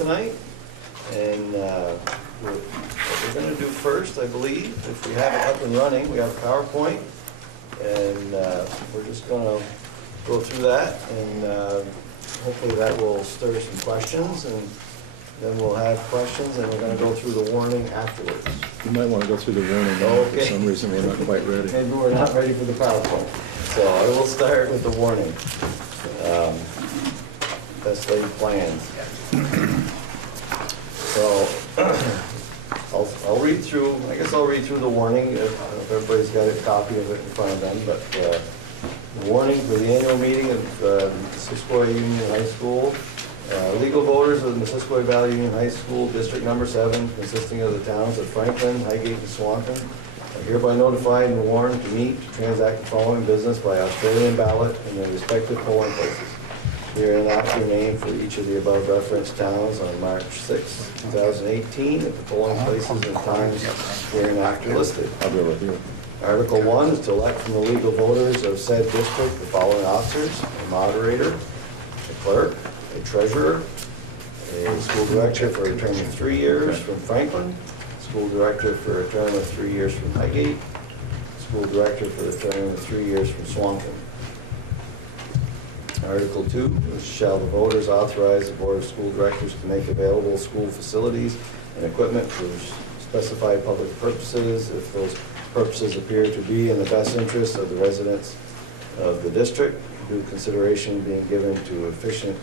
tonight. And what we're going to do first, I believe, if we have it up and running, we have a PowerPoint. And we're just going to go through that. And hopefully that will stir some questions. And then we'll have questions, and we're going to go through the warning afterwards. You might want to go through the warning. Okay. For some reason, we're not quite ready. Maybe we're not ready for the PowerPoint. So I will start with the warning. Best laid plans. So I'll read through, I guess I'll read through the warning. If everybody's got a copy of it in front of them. But the warning for the annual meeting of Missisqoi Union High School. Legal voters of the Missisqoi Valley Union High School, District Number 7, consisting of the towns of Franklin, Highgate, and Swanton, are hereby notified and warned to meet to transact the following business by Australian ballot in their respective polling places. Here enact your name for each of the above referenced towns on March 6, 2018, at the polling places and times hereinafter listed. I'll go with you. Article 1 is to elect from the legal voters of said district the following officers: a moderator, a clerk, a treasurer, a school director for a term of 3 years from Franklin, school director for a term of 3 years from Highgate, school director for a term of 3 years from Swanton. Article 2 is shall the voters authorize the Board of School Directors to make available school facilities and equipment for specified public purposes if those purposes appear to be in the best interest of the residents of the district, due consideration being given to efficient,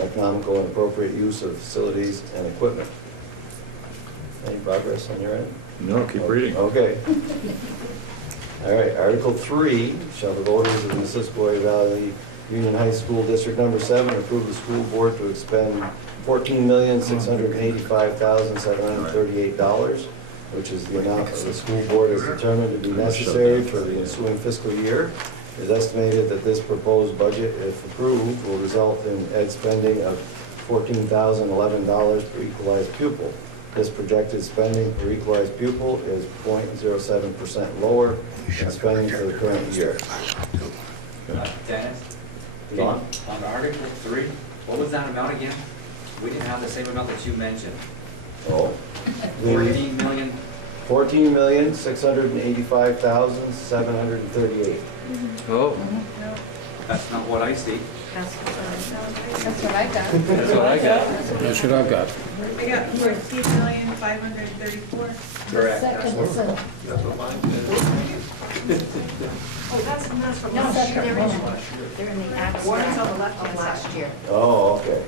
economical, and appropriate use of facilities and equipment. Any progress on your end? No, keep reading. Okay. All right, Article 3, shall the voters of the Missisqoi Valley Union High School District Number 7 approve the school board to expend $14,685,738, which is the amount of the school board is determined to be necessary for the ensuing fiscal year. It is estimated that this proposed budget, if approved, will result in ed spending of $14,011 per equalized pupil. This projected spending per equalized pupil is 0.07% lower than spending for the current year. Dennis? Don? On Article 3, what was that amount again? We didn't have the same amount that you mentioned. Oh. 14 million. $14,685,738. Oh. That's not what I see. That's what I got. That's what I got. That's what I've got. I got 14,534. Correct. Second, That's so- what mine is. Oh, that's from No, last year. they're in the abstract. One is on the left of last year. Oh, okay.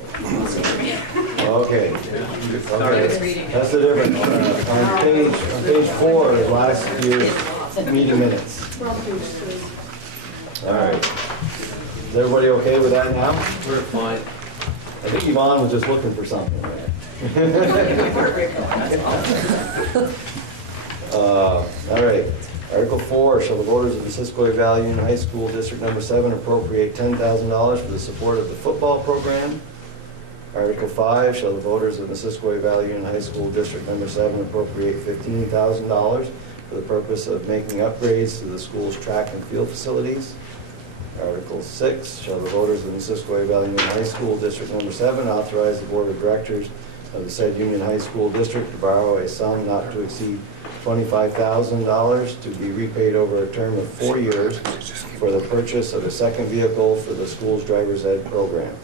Okay. Sorry. That's the difference. On page 4 is last year's meeting minutes. All right. Is everybody okay with that now? We're fine. I think Yvonne was just looking for something there. All right. Article 4, shall the voters of Missisqoi Valley Union High School District Number 7 appropriate $10,000 for the support of the football program? Article 5, shall the voters of Missisqoi Valley Union High School District Number 7 appropriate $15,000 for the purpose of making upgrades to the school's track and field facilities? Article 6, shall the voters of Missisqoi Valley Union High School District Number 7 authorize the Board of Directors of the said Union High School District to borrow a sum not to exceed $25,000 to be repaid over a term of 4 years for the purchase of a second vehicle for the school's driver's ed program.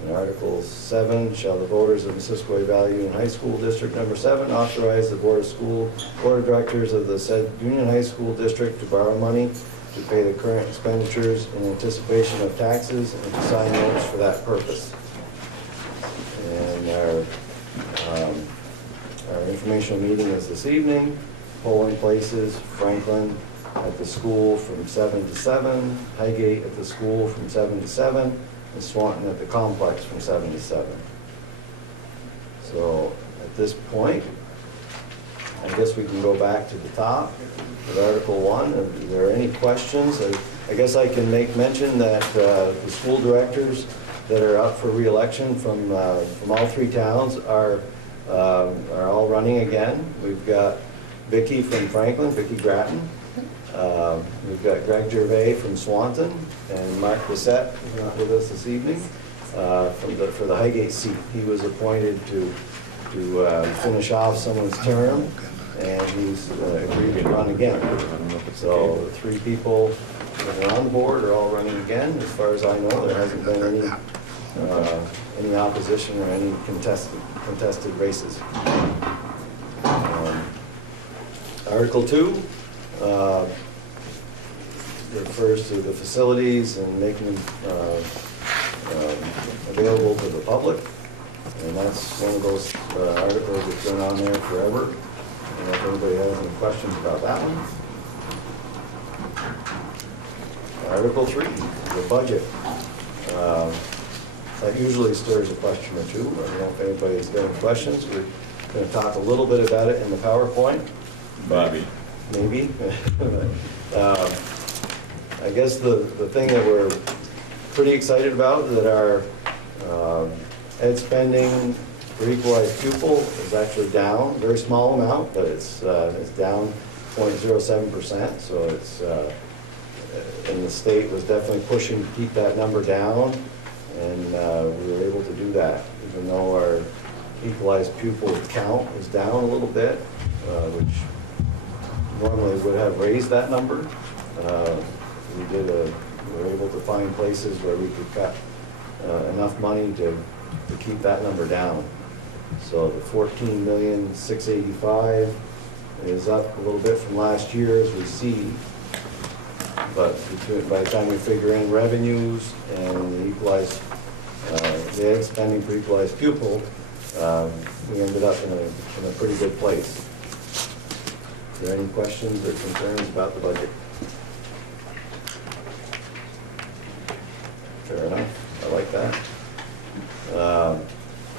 And Article 7, shall the voters of Missisqoi Valley Union High School District Number 7 authorize the Board of Directors of the said Union High School District to borrow money to pay the current expenditures in anticipation of taxes and to sign notes for that purpose. And our informational meeting is this evening. Polling places: Franklin at the school from 7 to 7, Highgate at the school from 7 to 7, and Swanton at the complex from 7 to 7. So at this point, I guess we can go back to the top with Article 1. Are there any questions? I guess I can make mention that the school directors that are up for re-election from all 3 towns are all running again. We've got Vicki from Franklin, Vicki Gratton. We've got Greg Gervais from Swanton, and Mark Bissett is not with us this evening. for the Highgate seat. He was appointed to finish off someone's term, and he's agreed to run again. So the 3 people that are on the board are all running again. As far as I know, there hasn't been any opposition or any contested races. Article 2 refers to the facilities and making them available to the public. And that's one of those articles that's been on there forever. I don't know if anybody has any questions about that one. Article 3, the budget. That usually stirs a question or two. I don't know if anybody's got any questions. We're going to talk a little bit about it in the PowerPoint. Maybe. I guess the thing that we're pretty excited about is that our ed spending for equalized pupil is actually down, very small amount, but it's down 0.07%. So it's and the state was definitely pushing to keep that number down, and we were able to do that, even though our equalized pupil count was down a little bit, which normally would have raised that number. We were able to find places where we could cut enough money to keep that number down. So the $14,685,000 is up a little bit from last year, as we see. But by the time we figure in revenues and the equalized, the ed spending for equalized pupil, we ended up in a pretty good place. Are there any questions or concerns about the budget? Fair enough. I like that.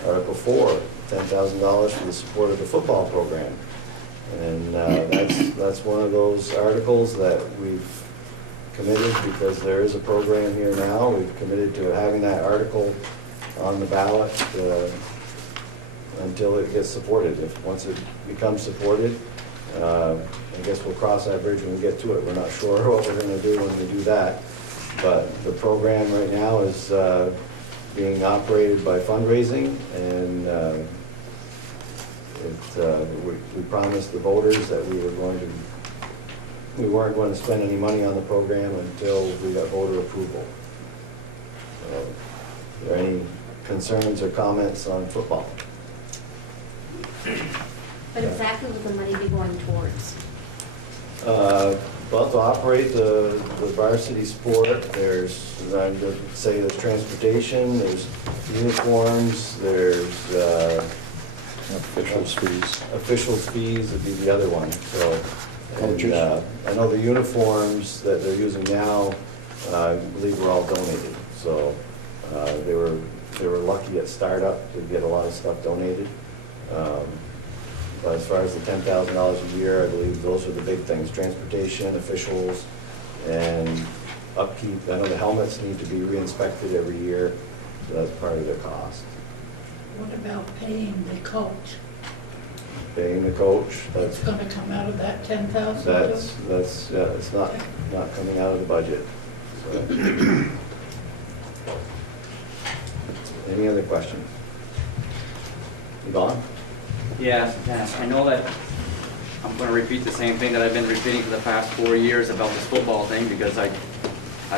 Article 4, $10,000 for the support of the football program. And that's one of those articles that we've committed, because there is a program here now. We've committed to having that article on the ballot until it gets supported. Once it becomes supported, I guess we'll cross that bridge when we get to it. We're not sure what we're going to do when we do that. But the program right now is being operated by fundraising, and we promised the voters that we weren't going to spend any money on the program until we got voter approval. So, are there any concerns or comments on football? But exactly what the money be going towards? Well, to operate the varsity sport, there's, I would say there's transportation, there's uniforms, there's Officials fees. officials fees would be the other one. So, Coaches. and, I know the uniforms that they're using now, I believe were all donated. So they were lucky at startup to get a lot of stuff donated. But as far as the $10,000 a year, I believe those are the big things: transportation, officials, and upkeep. I know the helmets need to be re-inspected every year, so that's part of the cost. What about paying the coach? Paying the coach, It's gonna come out of that 10,000? that's yeah, it's not coming out of the budget. So. Any other questions? Yvonne? Yeah, Dennis, I know that I'm going to repeat the same thing that I've been repeating for the past 4 years about this football thing, because I've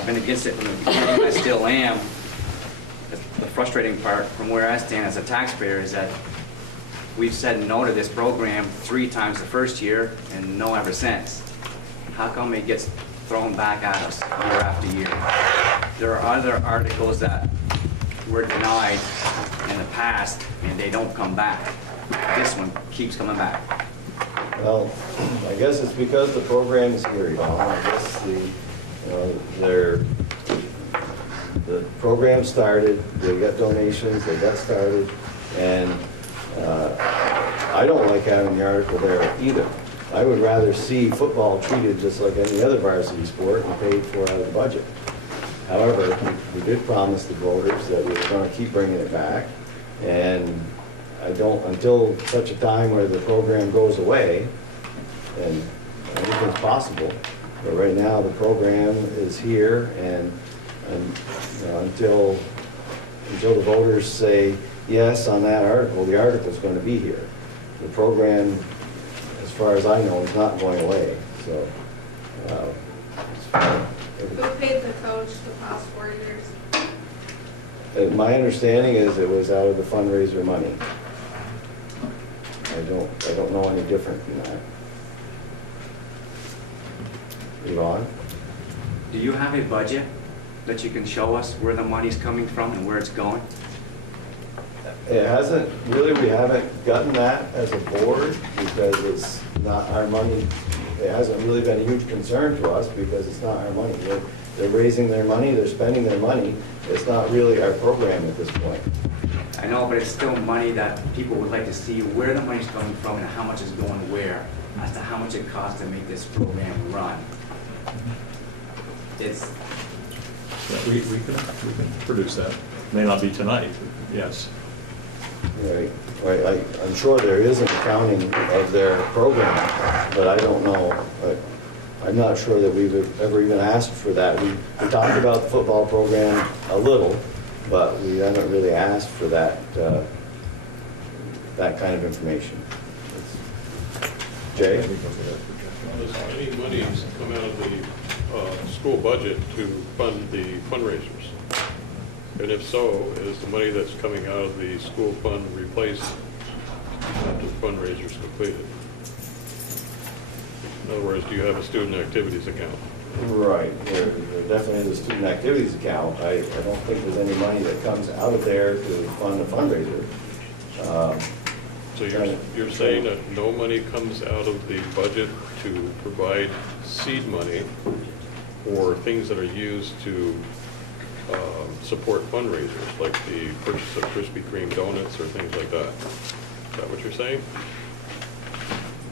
been against it from the beginning, and I still am. The frustrating part from where I stand as a taxpayer is that we've said no to this program 3 times the first year and no ever since. How come it gets thrown back at us year after year? There are other articles that were denied in the past and they don't come back. This one keeps coming back. Well, I guess it's because the program is here, Yvonne. I guess the program started, they got donations, they got started, and I don't like having the article there either. I would rather see football treated just like any other varsity sport and paid for out of the budget. However, we did promise the voters that we were going to keep bringing it back, and I don't, until such a time where the program goes away, and anything's possible, but right now the program is here, and you know, until until the voters say yes on that article, the article's going to be here. The program, as far as I know, is not going away, so. Who paid the coach the past 4 years? My understanding is it was out of the fundraiser money. I don't know any different than that. Yvonne? Do you have a budget that you can show us where the money's coming from and where it's going? It hasn't, really, we haven't gotten that as a board because it's not our money. It hasn't really been a huge concern to us because it's not our money. They're raising their money, they're spending their money. It's not really our program at this point. I know, but it's still money that people would like to see where the money's coming from and how much is going where, as to how much it costs to make this program run. It's, Yeah, we can produce that. May not be tonight, yes. Right, right. I'm sure there is an accounting of their program, but I don't know. I'm not sure that we've ever even asked for that. We talked about the football program a little, but we haven't really asked for that, that kind of information. Jay? Does any money come out of the school budget to fund the fundraisers? And if so, is the money that's coming out of the school fund replaced after the fundraiser's completed? In other words, do you have a student activities account? Right, there definitely is a student activities account. I don't think there's any money that comes out of there to fund a fundraiser. So you're saying that no money comes out of the budget to provide seed money for things that are used to support fundraisers, like the purchase of Krispy Kreme donuts or things like that? Is that what you're saying?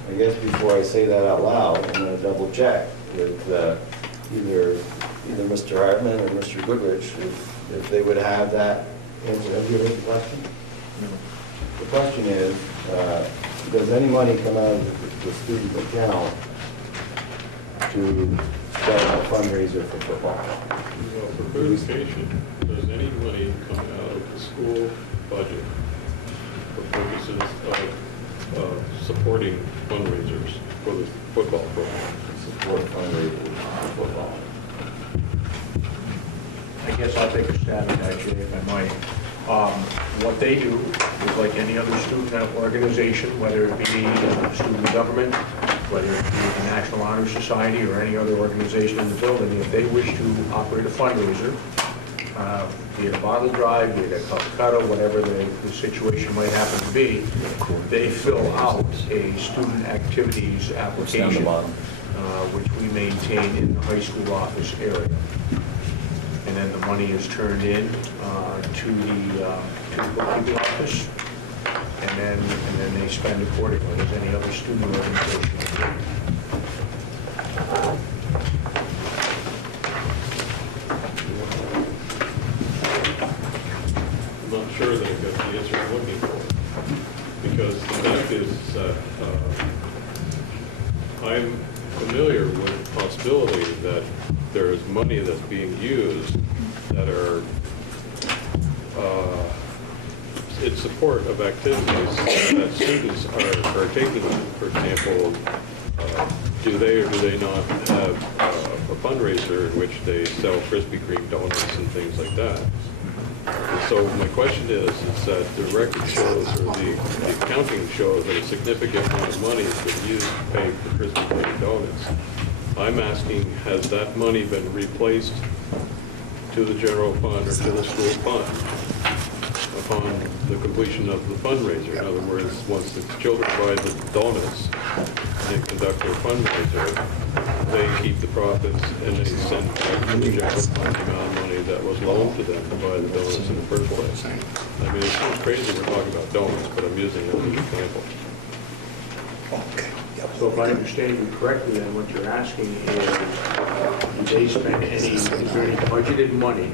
I guess before I say that out loud, I'm going to double check with either Mr. Hartman or Mr. Goodrich if they would have that answer. Have you heard the question? No. The question is, does any money come out of the student account to set up a fundraiser for football? Well, for clarification, does any money come out of the school budget for purposes of supporting fundraisers for the football program? Support fundraisers for football. I guess I'll take a stab at that, Jay, if I might. What they do is like any other student organization, whether it be student government, whether it be the National Honor Society or any other organization in the building, if they wish to operate a fundraiser, be it a bottle drive, be it a Calcutta, whatever the situation might happen to be, they fill out a student activities application, which we maintain in the high school office area. And then the money is turned in to the bookkeeping office, and then they spend accordingly as any other student organization would do. I'm not sure that I got the answer I'm looking for, because the fact is that I'm familiar with the possibility that there is money that's being used that are in support of activities that students are taking. For example, do they or do they not have a fundraiser in which they sell Krispy Kreme donuts and things like that? And so my question is that the record shows, or the accounting shows, that a significant amount of money has been used to pay for Krispy Kreme donuts. I'm asking, has that money been replaced to the general fund or to the school fund upon the completion of the fundraiser? In other words, once the children buy the donuts and conduct their fundraiser, they keep the profits and they send back to the general fund the amount of money that was loaned to them to buy the donuts in the first place. I mean, it seems crazy we're talking about donuts, but I'm using it as an example. So if I understand you correctly, then what you're asking is, do they spend any, is there any budgeted money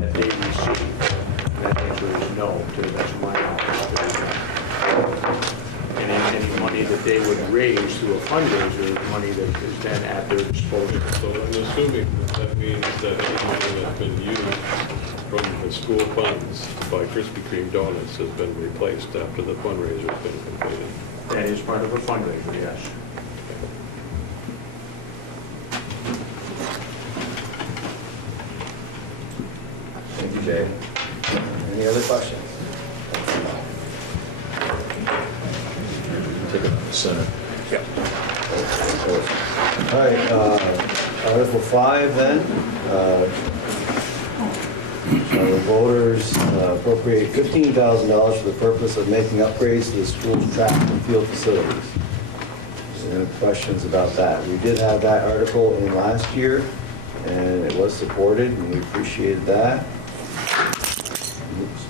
that they receive? That answer is no, to the best of my knowledge. And any money that they would raise through a fundraiser is money that is then at their disposal. So I'm assuming that means that any money that's been used from the school funds to buy Krispy Kreme donuts has been replaced after the fundraiser has been completed. That is part of a fundraiser, yes. Thank you, Jay. Any other questions? Take it out of the center. All right, Article 5 then. Shall the voters appropriate $15,000 for the purpose of making upgrades to the school's track and field facilities? Any questions about that? We did have that article in last year, and it was supported, and we appreciated that. Oops.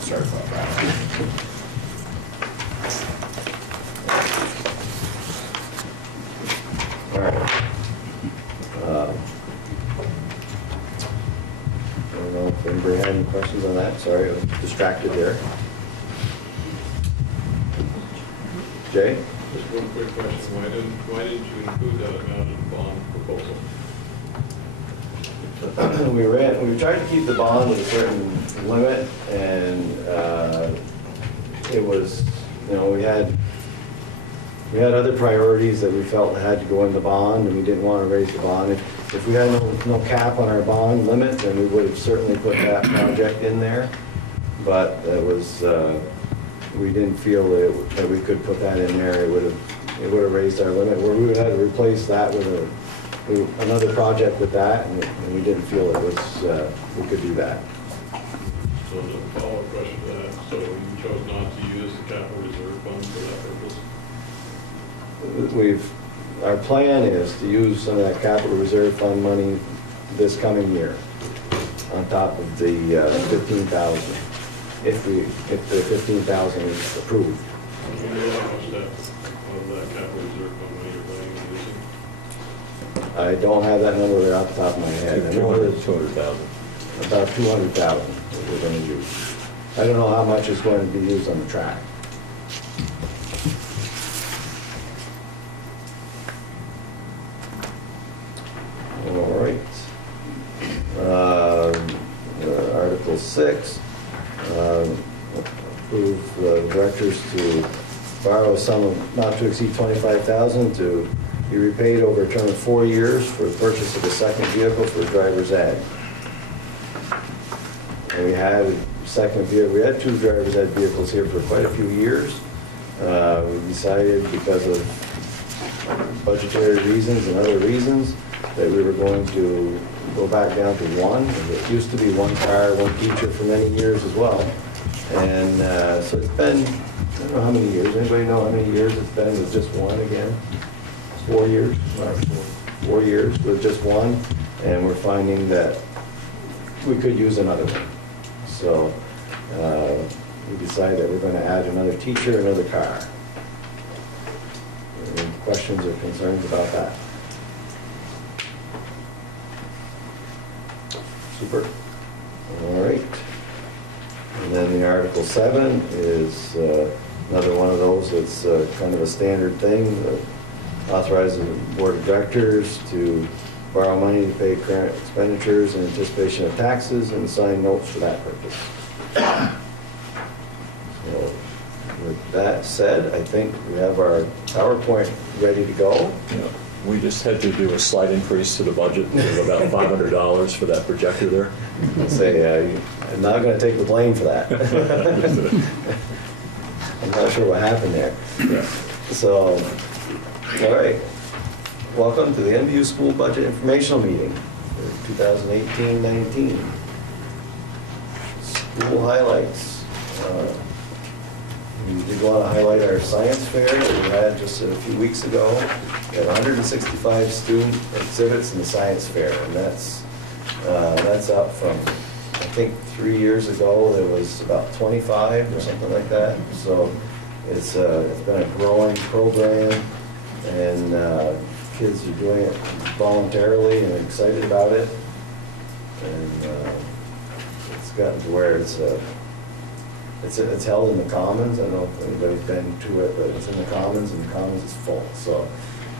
Sorry about that. All right. I don't know if anybody had any questions on that. Sorry, I was distracted there. Jay? Just one quick question. Why didn't you include that amount in the bond proposal? We tried to keep the bond at a certain limit, and it was, we had other priorities that we felt had to go in the bond, and we didn't want to raise the bond. If we had no cap on our bond limit, then we would have certainly put that project in there. But it was, we didn't feel that we could put that in there. It would have raised our limit, where we would have to replace that with another project with that, and we didn't feel it was, we could do that. So as a follow-up question to that, so you chose not to use the capital reserve fund for that purpose? Our plan is to use some of that capital reserve fund money this coming year, on top of the 15,000, if the 15,000 is approved. Do you know how much of that capital reserve fund money you're planning on using? I don't have that number there off the top of my head. I know it's 200,000. about 200,000 that we're going to use. I don't know how much is going to be used on the track. All right. Article 6, approve the directors to borrow a sum of not to exceed $25,000 to be repaid over a term of 4 years for the purchase of a second vehicle for driver's ed. And we had a second vehicle, we had 2 driver's ed vehicles here for quite a few years. We decided, because of budgetary reasons and other reasons, that we were going to go back down to 1. It used to be 1 car, 1 teacher for many years as well. And so it's been, I don't know how many years. Anybody know how many years it's been with just 1 again? 4 years? 4 years with just 1. And we're finding that we could use another one. So we decided that we're going to add another teacher, another car. Any questions or concerns about that? Super. All right. And then the Article 7 is another one of those that's kind of a standard thing. Authorizing the Board of Directors to borrow money to pay current expenditures in anticipation of taxes and sign notes for that purpose. So with that said, I think we have our PowerPoint ready to go. Yeah. We just had to do a slight increase to the budget of about $500 for that projector there. Say, I'm not going to take the blame for that. I'm not sure what happened there. Yeah. So, all right. Welcome to the NVU School Budget Informational Meeting for 2018-19. School highlights. We did want to highlight our science fair that we had just a few weeks ago. We had 165 student exhibits in the science fair, and that's up from, I think, 3 years ago there was about 25 or something like that. So it's been a growing program, and kids are doing it voluntarily and excited about it. And it's gotten to where it's held in the Commons. I don't know if anybody's been to it, but it's in the Commons, and the Commons is full. So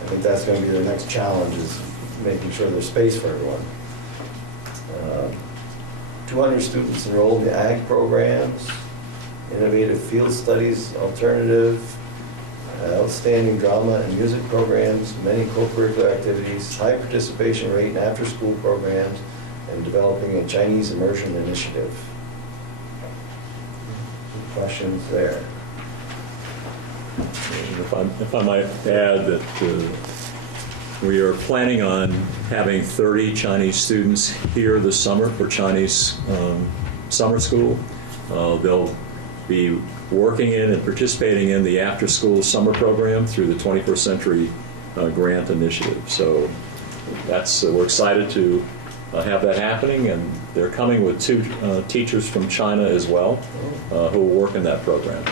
I think that's going to be the next challenge, is making sure there's space for everyone. 200 students enrolled in the ag programs, innovative field studies, alternative, outstanding drama and music programs, many co-curricular activities, high participation rate in after-school programs, and developing a Chinese immersion initiative. Questions there? If I might add that we are planning on having 30 Chinese students here this summer for Chinese summer school. They'll be working in and participating in the after-school summer program through the 21st Century Grant Initiative. So we're excited to have that happening, and they're coming with 2 teachers from China as well who will work in that program.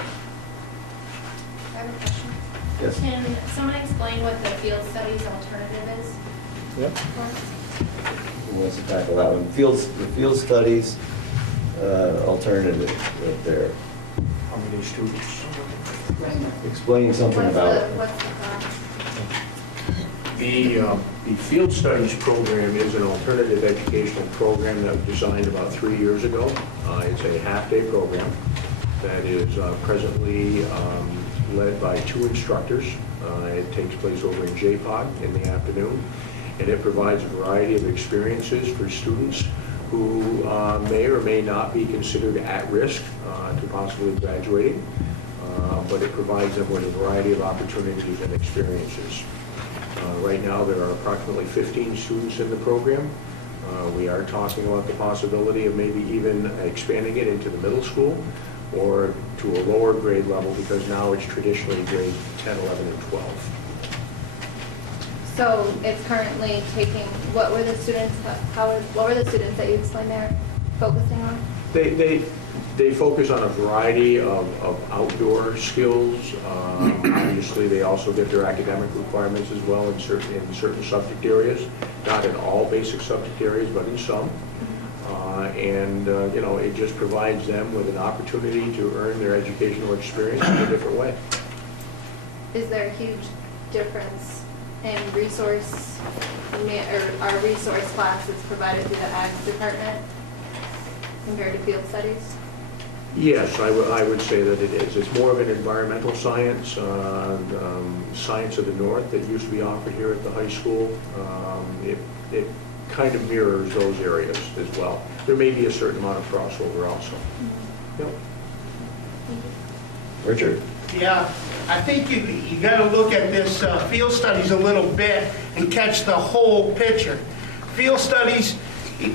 I have a question. Yes. Can someone explain what the field studies alternative is? Yep. Who wants to tackle that one? The field studies alternative right there. How many students? Explain something about it. What's the cost? The field studies program is an alternative educational program that was designed about 3 years ago. It's a half-day program that is presently led by 2 instructors. It takes place over in J-Pod in the afternoon, and it provides a variety of experiences for students who may or may not be considered at risk to possibly graduating, but it provides them with a variety of opportunities and experiences. Right now, there are approximately 15 students in the program. We are talking about the possibility of maybe even expanding it into the middle school or to a lower grade level, because now it's traditionally grade 10, 11, and 12. So it's currently taking, what were the students that you explained there focusing on? They focus on a variety of outdoor skills. Obviously, they also get their academic requirements as well in certain subject areas, not in all basic subject areas, but in some. You know, it just provides them with an opportunity to earn their educational experience in a different way. Is there a huge difference in resource, or our resource classes provided through the Ag department compared to field studies? Yes, I would say that it is. It's more of an environmental science, science of the north that used to be offered here at the high school. It kind of mirrors those areas as well. There may be a certain amount of crossover also. Yep. Richard? Yeah, I think you got to look at this field studies a little bit and catch the whole picture. Field studies,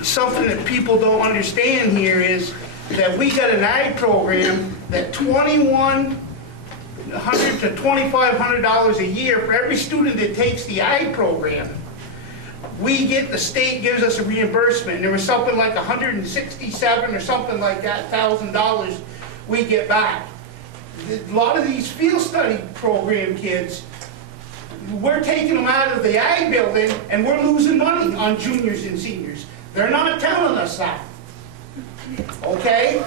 something that people don't understand here is that we got an ag program that $2,100 to $2,500 a year for every student that takes the ag program. The state gives us a reimbursement, and there was something like $167 or something like that, $1,000 we get back. A lot of these field study program kids, we're taking them out of the ag building and we're losing money on juniors and seniors. They're not telling us that. Okay?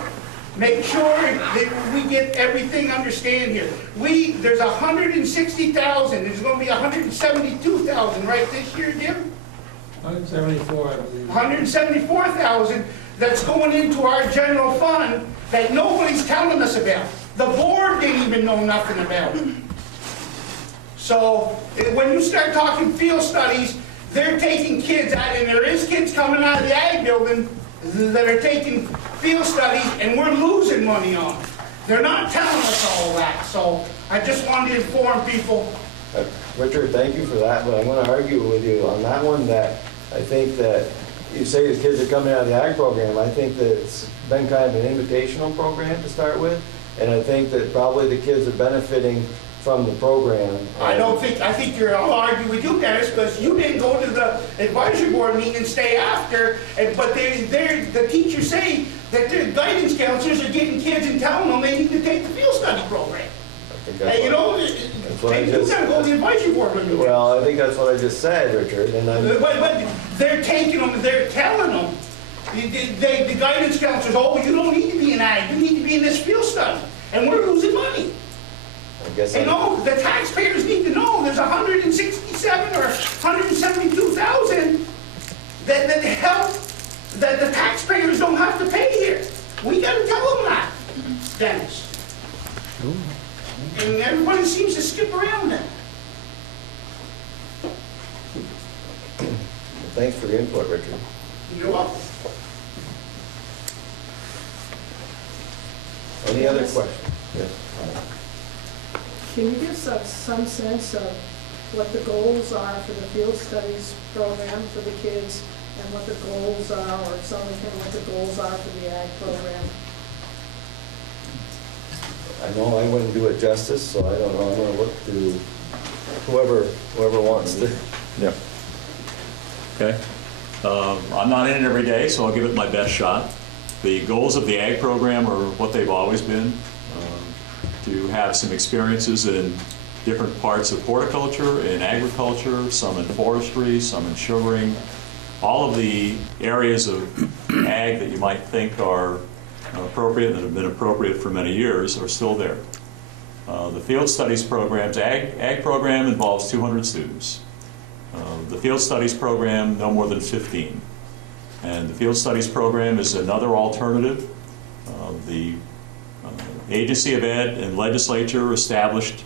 Make sure that we get everything understand here. There's 160,000, there's going to be 172,000 right this year, Jim? 174, I believe. 174,000 that's going into our general fund that nobody's telling us about. The board didn't even know nothing about it. So when you start talking field studies, they're taking kids out, and there is kids coming out of the ag building that are taking field studies, and we're losing money on them. They're not telling us all that, so I just wanted to inform people. Richard, thank you for that, but I'm going to argue with you on that one, that I think that you say the kids are coming out of the ag program. I think that it's been kind of an invitational program to start with, and I think that probably the kids are benefiting from the program. I think I'll argue with you, Dennis, because you didn't go to the advisory board meeting and stay after, but the teachers say that their guidance counselors are getting kids and telling them they need to take the field study program. think that's And you what- know, that's what I they do just- gotta go to the advisory board when you do. Well, I think that's what I just said, Richard, and But they're taking them, they're telling them, the guidance counselors, oh, you don't need to be in ag, you need to be in this field study. And we're losing money. I guess And all, the taxpayers need to know there's 167 or 172,000 that help, that the taxpayers don't have to pay here. We gotta tell them that, Dennis. And everybody seems to skip around that. Thanks for your input, Richard. You're welcome. Any other questions? Yes. Can you give us some sense of what the goals are for the field studies program for the kids, and what the goals are, or someone can, what the goals are for the ag program? I know I wouldn't do it justice, so I don't know, I'm gonna look to whoever wants to. Yep. Okay. I'm not in it every day, so I'll give it my best shot. The goals of the ag program are what they've always been, to have some experiences in different parts of horticulture, in agriculture, some in forestry, some in sugaring. All of the areas of ag that you might think are appropriate and have been appropriate for many years are still there. The field studies programs, ag program involves 200 students. The field studies program, no more than 15. And the field studies program is another alternative. The Agency of Ed and legislature established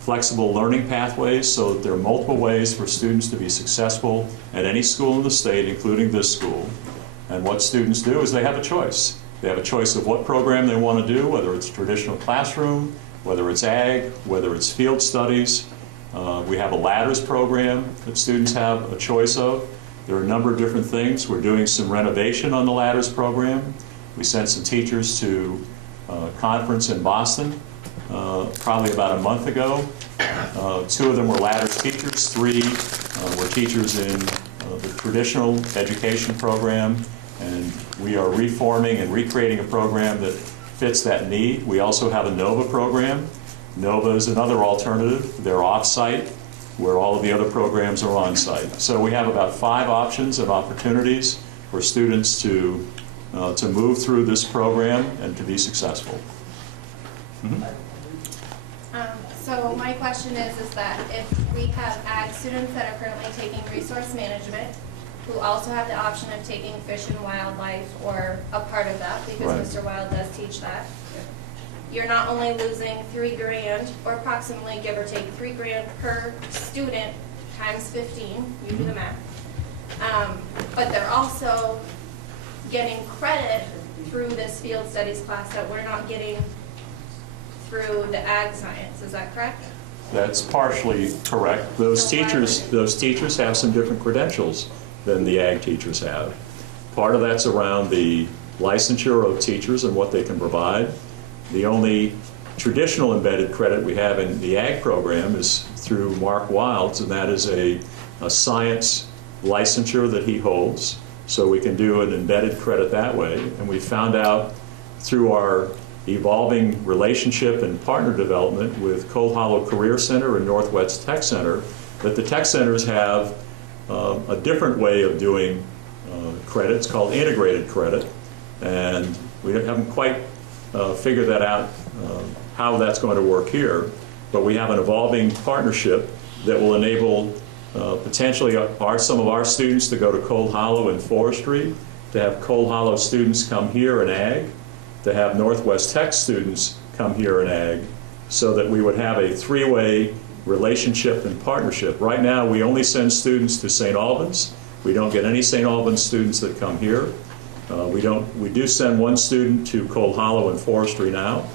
flexible learning pathways so that there are multiple ways for students to be successful at any school in the state, including this school. And what students do is they have a choice. They have a choice of what program they want to do, whether it's traditional classroom, whether it's ag, whether it's field studies. We have a ladders program that students have a choice of. There are a number of different things. We're doing some renovation on the ladders program. We sent some teachers to a conference in Boston probably about a month ago. 2 of them were ladders teachers, 3 were teachers in the traditional education program, and we are reforming and recreating a program that fits that need. We also have a NOVA program. NOVA is another alternative. They're off-site, where all of the other programs are on-site. So we have about 5 options and opportunities for students to move through this program and to be successful. So my question is that if we have ag students that are currently taking resource management, who also have the option of taking fish and wildlife or a part of that, because Right. Mr. Wild does teach that, you're not only losing $3 grand, or approximately, give or take, $3 grand per student times 15, you do the math. But they're also getting credit through this field studies class that we're not getting through the ag science, is that correct? That's partially correct. Those teachers have some different credentials than the ag teachers have. Part of that's around the licensure of teachers and what they can provide. The only traditional embedded credit we have in the ag program is through Mark Wilds, and that is a science licensure that he holds. So we can do an embedded credit that way. And we found out through our evolving relationship and partner development with Cold Hollow Career Center and Northwest Tech Center that the tech centers have a different way of doing credit. It's called integrated credit. And we haven't quite figured that out, how that's going to work here. But we have an evolving partnership that will enable potentially some of our students to go to Cold Hollow in forestry, to have Cold Hollow students come here in ag, to have Northwest Tech students come here in ag, so that we would have a 3-way relationship and partnership. Right now, we only send students to St. Albans. We don't get any St. Albans students that come here. We do send 1 student to Cold Hollow in forestry now.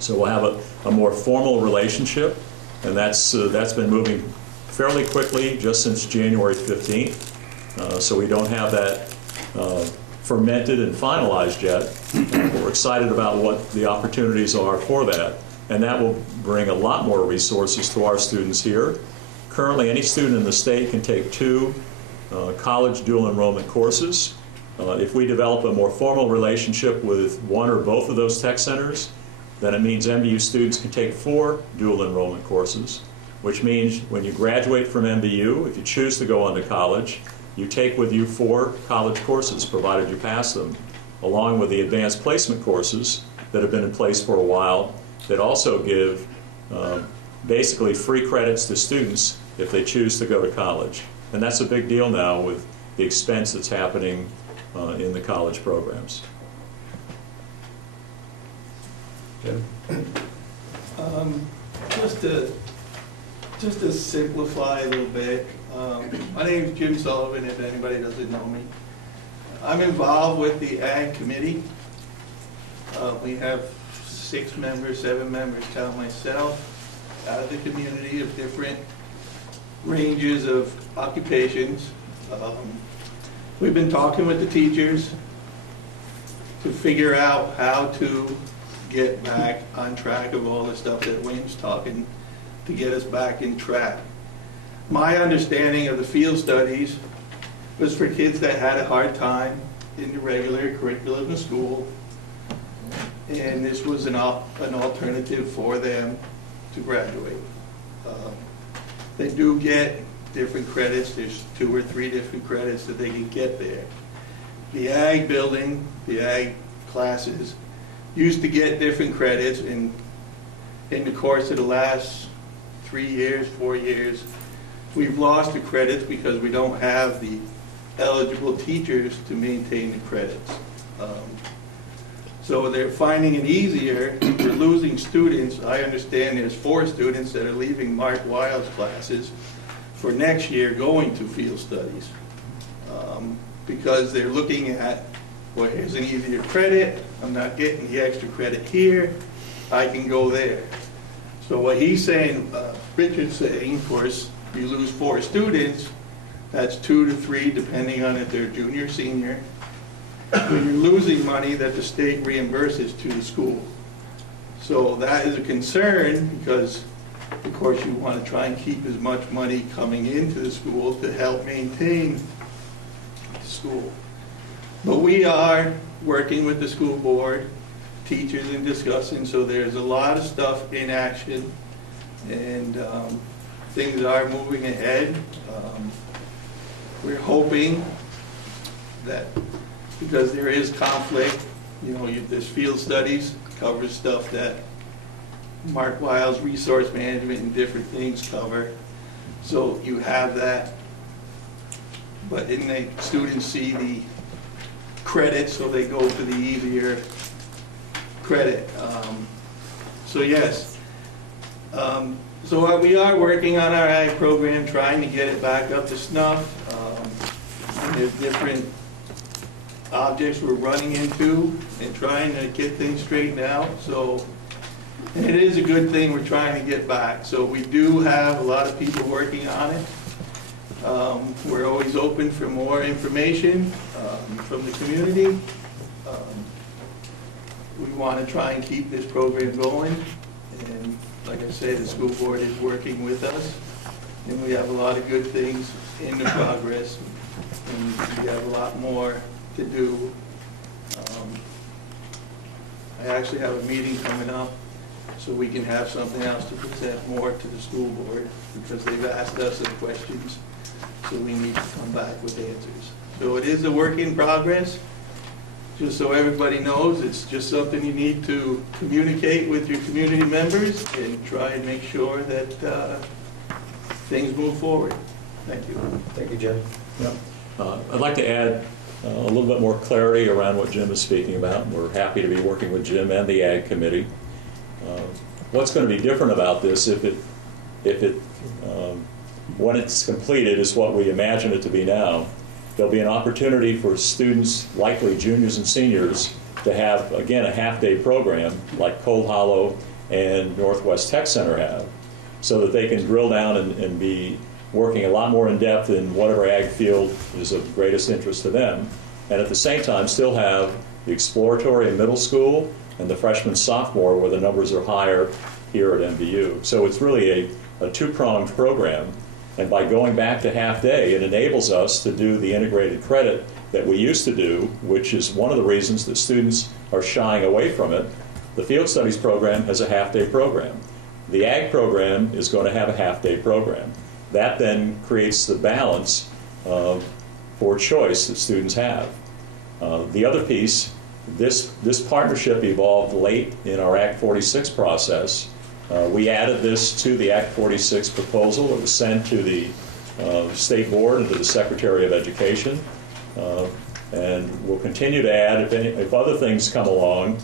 So we'll have a more formal relationship, and that's been moving fairly quickly just since January 15th. So we don't have that fermented and finalized yet. We're excited about what the opportunities are for that, and that will bring a lot more resources to our students here. Currently, any student in the state can take 2 college dual enrollment courses. If we develop a more formal relationship with 1 or both of those tech centers, then it means MBU students can take 4 dual enrollment courses, which means when you graduate from MBU, if you choose to go on to college, you take with you 4 college courses, provided you pass them, along with the advanced placement courses that have been in place for a while that also give basically free credits to students if they choose to go to college. And that's a big deal now with the expense that's happening in the college programs. Jim? Just to simplify a little bit, my name is Jim Sullivan, if anybody doesn't know me. I'm involved with the Ag Committee. We have 6 members, 7 members, count myself, out of the community of different ranges of occupations. We've been talking with the teachers to figure out how to get back on track of all the stuff that Wayne's talking to get us back in track. My understanding of the field studies was for kids that had a hard time in the regular curriculum of school, and this was an alternative for them to graduate. They do get different credits. There's 2 or 3 different credits that they can get there. The ag building, the ag classes, used to get different credits in the course of the last 3 years, 4 years. We've lost the credits because we don't have the eligible teachers to maintain the credits. So they're finding it easier. We're losing students. I understand there's 4 students that are leaving Mark Wild's classes for next year going to field studies because they're looking at, well, here's an easier credit. I'm not getting the extra credit here. I can go there. So what he's saying, Richard's saying, of course, you lose 4 students, that's 2 to 3, depending on if they're junior or senior. When you're losing money that the state reimburses to the school. So that is a concern because, of course, you want to try and keep as much money coming into the school to help maintain the school. But we are working with the school board, teachers, and discussing, so there's a lot of stuff in action, and things are moving ahead. We're hoping that because there is conflict, this field studies covers stuff that Mark Wild's resource management and different things cover. So you have that, but then the students see the credit, so they go to the easier credit. So yes. So we are working on our ag program, trying to get it back up to snuff. There's different objects we're running into and trying to get things straightened out. So, and it is a good thing we're trying to get back. So we do have a lot of people working on it. We're always open for more information from the community. We want to try and keep this program going. And like I say, the school board is working with us. And we have a lot of good things in the progress. And we have a lot more to do. I actually have a meeting coming up so we can have something else to present more to the school board because they've asked us some questions, so we need to come back with answers. So it is a work in progress. Just so everybody knows, it's just something you need to communicate with your community members and try and make sure that things move forward. Thank you. Thank you, Jim. I'd like to add a little bit more clarity around what Jim is speaking about. We're happy to be working with Jim and the Ag Committee. What's going to be different about this, when it's completed, is what we imagine it to be now. There'll be an opportunity for students, likely juniors and seniors, to have, again, a half-day program like Cold Hollow and Northwest Tech Center have, so that they can drill down and be working a lot more in depth in whatever ag field is of greatest interest to them, and at the same time still have the exploratory in middle school and the freshman sophomore where the numbers are higher here at MBU. So it's really a two-pronged program, and by going back to half-day, it enables us to do the integrated credit that we used to do, which is one of the reasons that students are shying away from it, The field studies program has a half-day program. The ag program is going to have a half-day program. That then creates the balance for choice that students have. The other piece, this partnership evolved late in our Act 46 process. We added this to the Act 46 proposal. It was sent to the State Board and to the Secretary of Education. And we'll continue to add if other things come along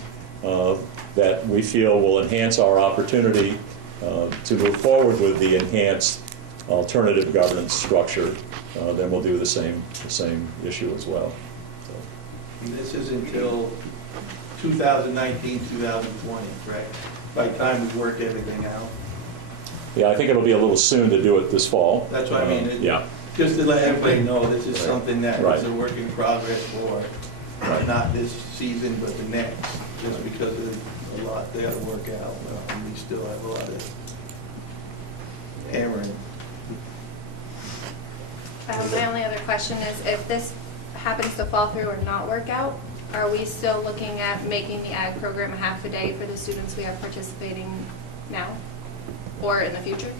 that we feel will enhance our opportunity to move forward with the enhanced alternative governance structure, then we'll do the same issue as well. So. And this is until 2019, 2020, correct? By the time we work everything out. Yeah, I think it'll be a little soon to do it this fall. That's what I mean. Yeah. Just to let everybody know, this is something that Right. is a work in progress for, not this season, but the next, just because of a lot they got to work out. We still have a lot of hammering. My only other question is, if this happens to fall through or not work out, are we still looking at making the ag program a half a day for the students we have participating now or in the future?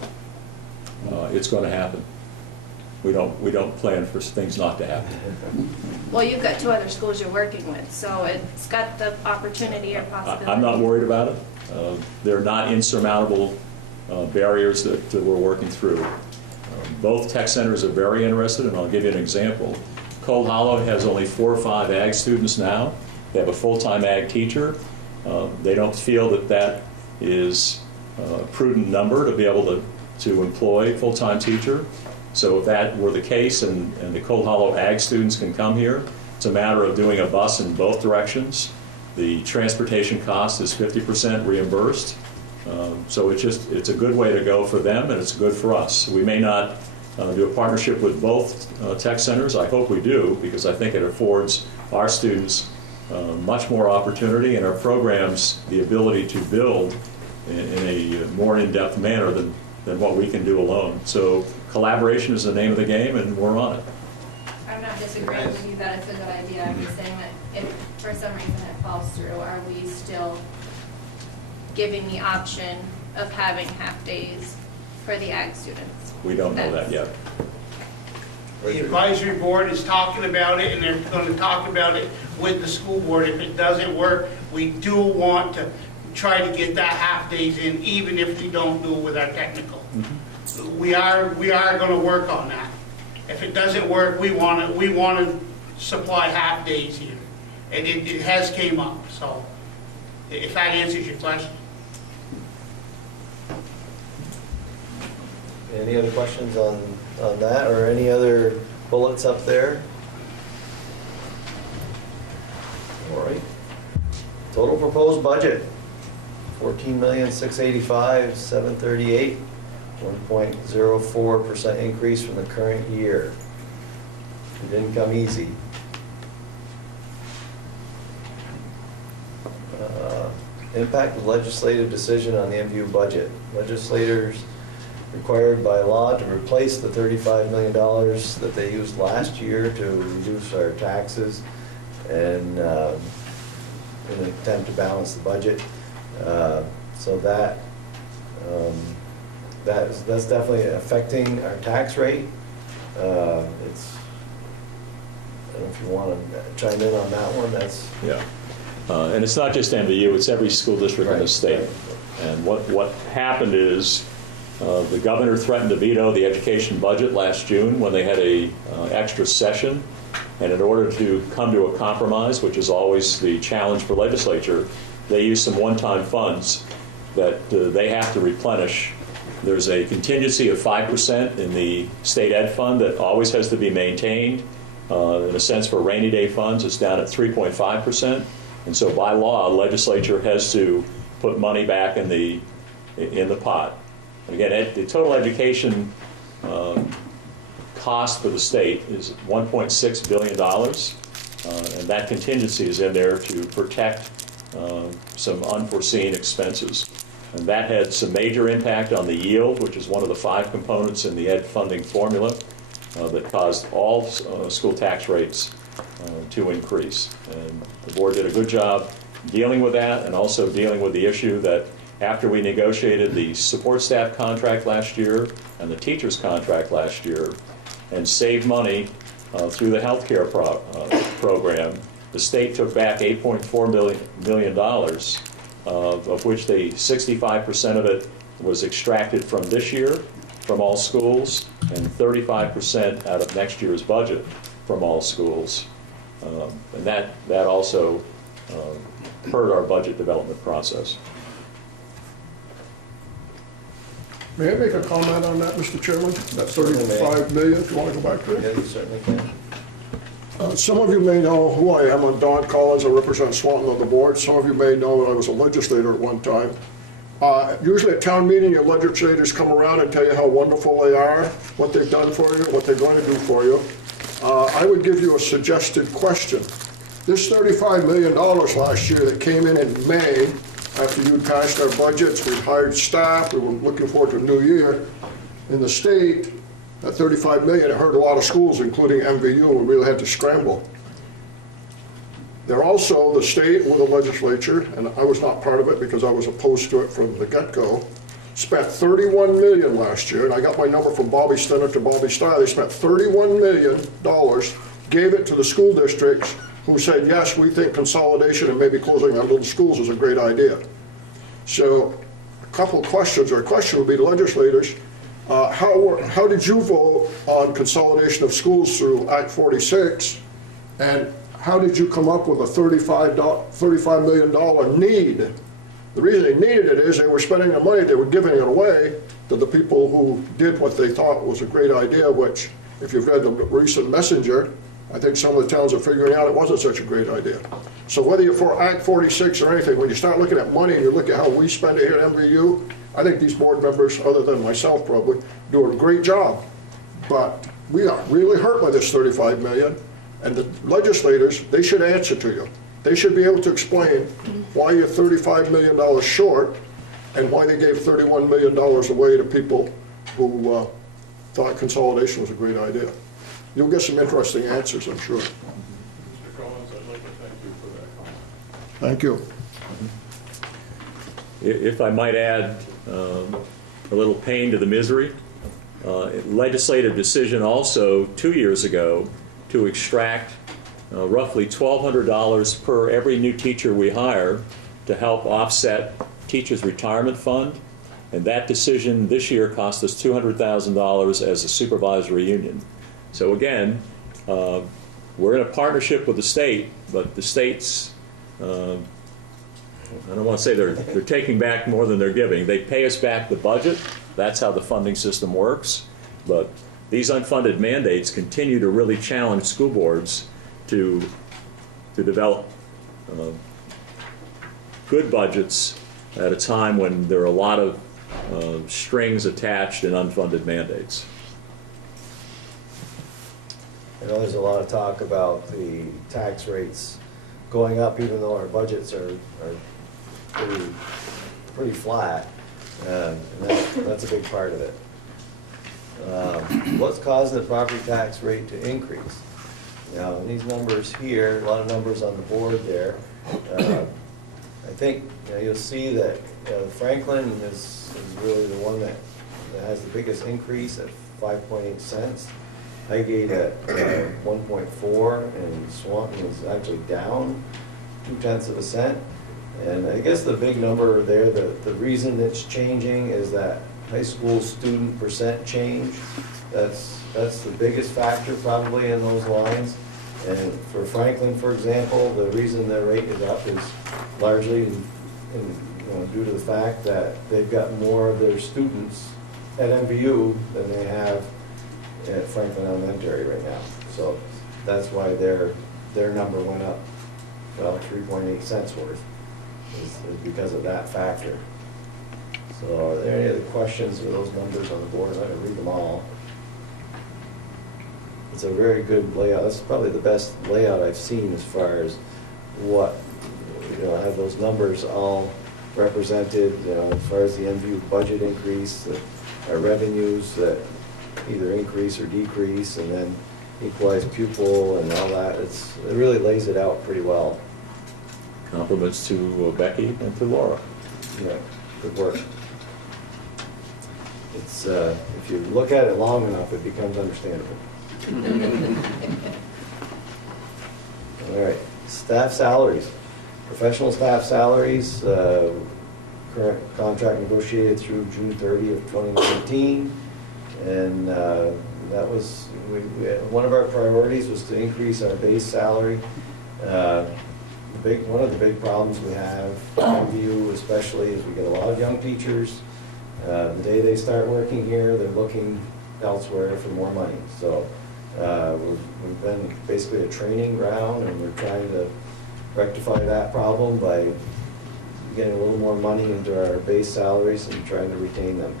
It's going to happen. We don't plan for things not to happen. Well, you've got 2 other schools you're working with, so it's got the opportunity or possibility. I'm not worried about it. They're not insurmountable barriers that we're working through. Both tech centers are very interested, and I'll give you an example. Cold Hollow has only 4 or 5 ag students now. They have a full-time ag teacher. They don't feel that is a prudent number to be able to employ a full-time teacher. So if that were the case and the Cold Hollow ag students can come here, it's a matter of doing a bus in both directions. The transportation cost is 50% reimbursed. So it's a good way to go for them, and it's good for us. We may not do a partnership with both tech centers. I hope we do, because I think it affords our students much more opportunity and our programs the ability to build in a more in-depth manner than what we can do alone. So collaboration is the name of the game, and we're on it. I'm not disagreeing with you that it's a good idea. I'm just saying that if for some reason it falls through, are we still giving the option of having half days for the ag students? We don't know that yet. The advisory board is talking about it, and they're going to talk about it with the school board. If it doesn't work, we do want to try to get that half days in, even if we don't do it with our technical. Mm-hmm. We are going to work on that. If it doesn't work, we want to supply half days here, and it has came up. So, if that answers your question. Any other questions on that, or any other bullets up there? All right. Total proposed budget, $14,685,738, 1.04% increase from the current year. It didn't come easy. Impact of legislative decision on the MVU budget. Legislators required by law to replace the $35 million that they used last year to reduce our taxes and in an attempt to balance the budget. So that's definitely affecting our tax rate. I don't know if you want to chime in on that one. That's yeah. And it's not just MVU, it's every school district in the state. Right. And what happened is the governor threatened to veto the education budget last June when they had a extra session. And in order to come to a compromise, which is always the challenge for legislature, they used some one-time funds that they have to replenish. There's a contingency of 5% in the state ed fund that always has to be maintained. In a sense, for rainy day funds, it's down at 3.5%. And so by law, the legislature has to put money back in the pot. Again, the total education cost for the state is $1.6 billion, and that contingency is in there to protect some unforeseen expenses. And that had some major impact on the yield, which is one of the 5 components in the ed funding formula that caused all school tax rates to increase. And the board did a good job dealing with that, and also dealing with the issue that after we negotiated the support staff contract last year and the teachers contract last year and saved money through the healthcare program, the state took back $8.4 million, of which 65% of it was extracted from this year from all schools and 35% out of next year's budget from all schools. And that also hurt our budget development process. May I make a comment on that, Mr. Chairman? That 35 million, if you want to go back to Yeah, it? you certainly can. Some of you may know who I am. I'm Don Collins. I represent Swanton on the board. Some of you may know that I was a legislator at one time. Usually at town meeting, your legislators come around and tell you how wonderful they are, what they've done for you, what they're going to do for you. I would give you a suggested question. This $35 million last year that came in May, after you passed our budgets, we hired staff, we were looking forward to a new year. In the state, that $35 million, it hurt a lot of schools, including MVU, we really had to scramble. They're also, the state or the legislature, and I was not part of it because I was opposed to it from the get-go, spent $31 million last year, and I got my number from Bobby Stenner to Bobby Steyer. They spent $31 million, gave it to the school districts who said, yes, we think consolidation and maybe closing our little schools is a great idea. So a couple of questions, or a question would be to legislators, how did you vote on consolidation of schools through Act 46, and how did you come up with a $35 million need? The reason they needed it is they were spending the money, they were giving it away to the people who did what they thought was a great idea, which, if you've read the recent Messenger, I think some of the towns are figuring out it wasn't such a great idea. So whether you're for Act 46 or anything, when you start looking at money and you look at how we spend it here at MVU, I think these board members, other than myself probably, do a great job. But we are really hurt by this $35 million, and the legislators, they should answer to you. They should be able to explain why you're $35 million short and why they gave $31 million away to people who thought consolidation was a great idea. You'll get some interesting answers, I'm sure. Mr. Collins, I'd like to thank you for that comment. Thank you. If I might add a little pain to the misery, legislative decision also 2 years ago to extract roughly $1,200 per every new teacher we hire to help offset teachers' retirement fund. And that decision this year cost us $200,000 as a supervisory union. So again, we're in a partnership with the state, but the state's, I don't want to say they're taking back more than they're giving. They pay us back the budget. That's how the funding system works. But these unfunded mandates continue to really challenge school boards to develop good budgets at a time when there are a lot of strings attached and unfunded mandates. I know there's a lot of talk about the tax rates going up, even though our budgets are pretty flat, and that's a big part of it. What's causing the property tax rate to increase? Now, these numbers here, a lot of numbers on the board there. I think you'll see that Franklin is really the one that has the biggest increase at 5.8 cents. Highgate at 1.4, and Swanton is actually down 0.2 cents. And I guess the big number there, the reason it's changing is that high school student percent change. That's the biggest factor probably in those lines. And for Franklin, for example, the reason their rate is up is largely due to the fact that they've got more of their students at MVU than they have at Franklin Elementary right now. So that's why their number went up, well, 3.8 cents worth, is because of that factor. So are there any other questions with those numbers on the board? I can read them all. It's a very good layout. That's probably the best layout I've seen as far as what, I have those numbers all represented, as far as the MVU budget increase, our revenues that either increase or decrease, and then equalize pupil and all that. It really lays it out pretty well. Compliments to Becky and to Laura. Yeah, good work. It's, if you look at it long enough, it becomes understandable. All right, staff salaries. Professional staff salaries, current contract negotiated through June 30th, 2019. And that was, one of our priorities was to increase our base salary. One of the big problems we have, in view especially, is we get a lot of young teachers. The day they start working here, they're looking elsewhere for more money. So we've been basically a training ground, and we're trying to rectify that problem by getting a little more money into our base salaries and trying to retain them.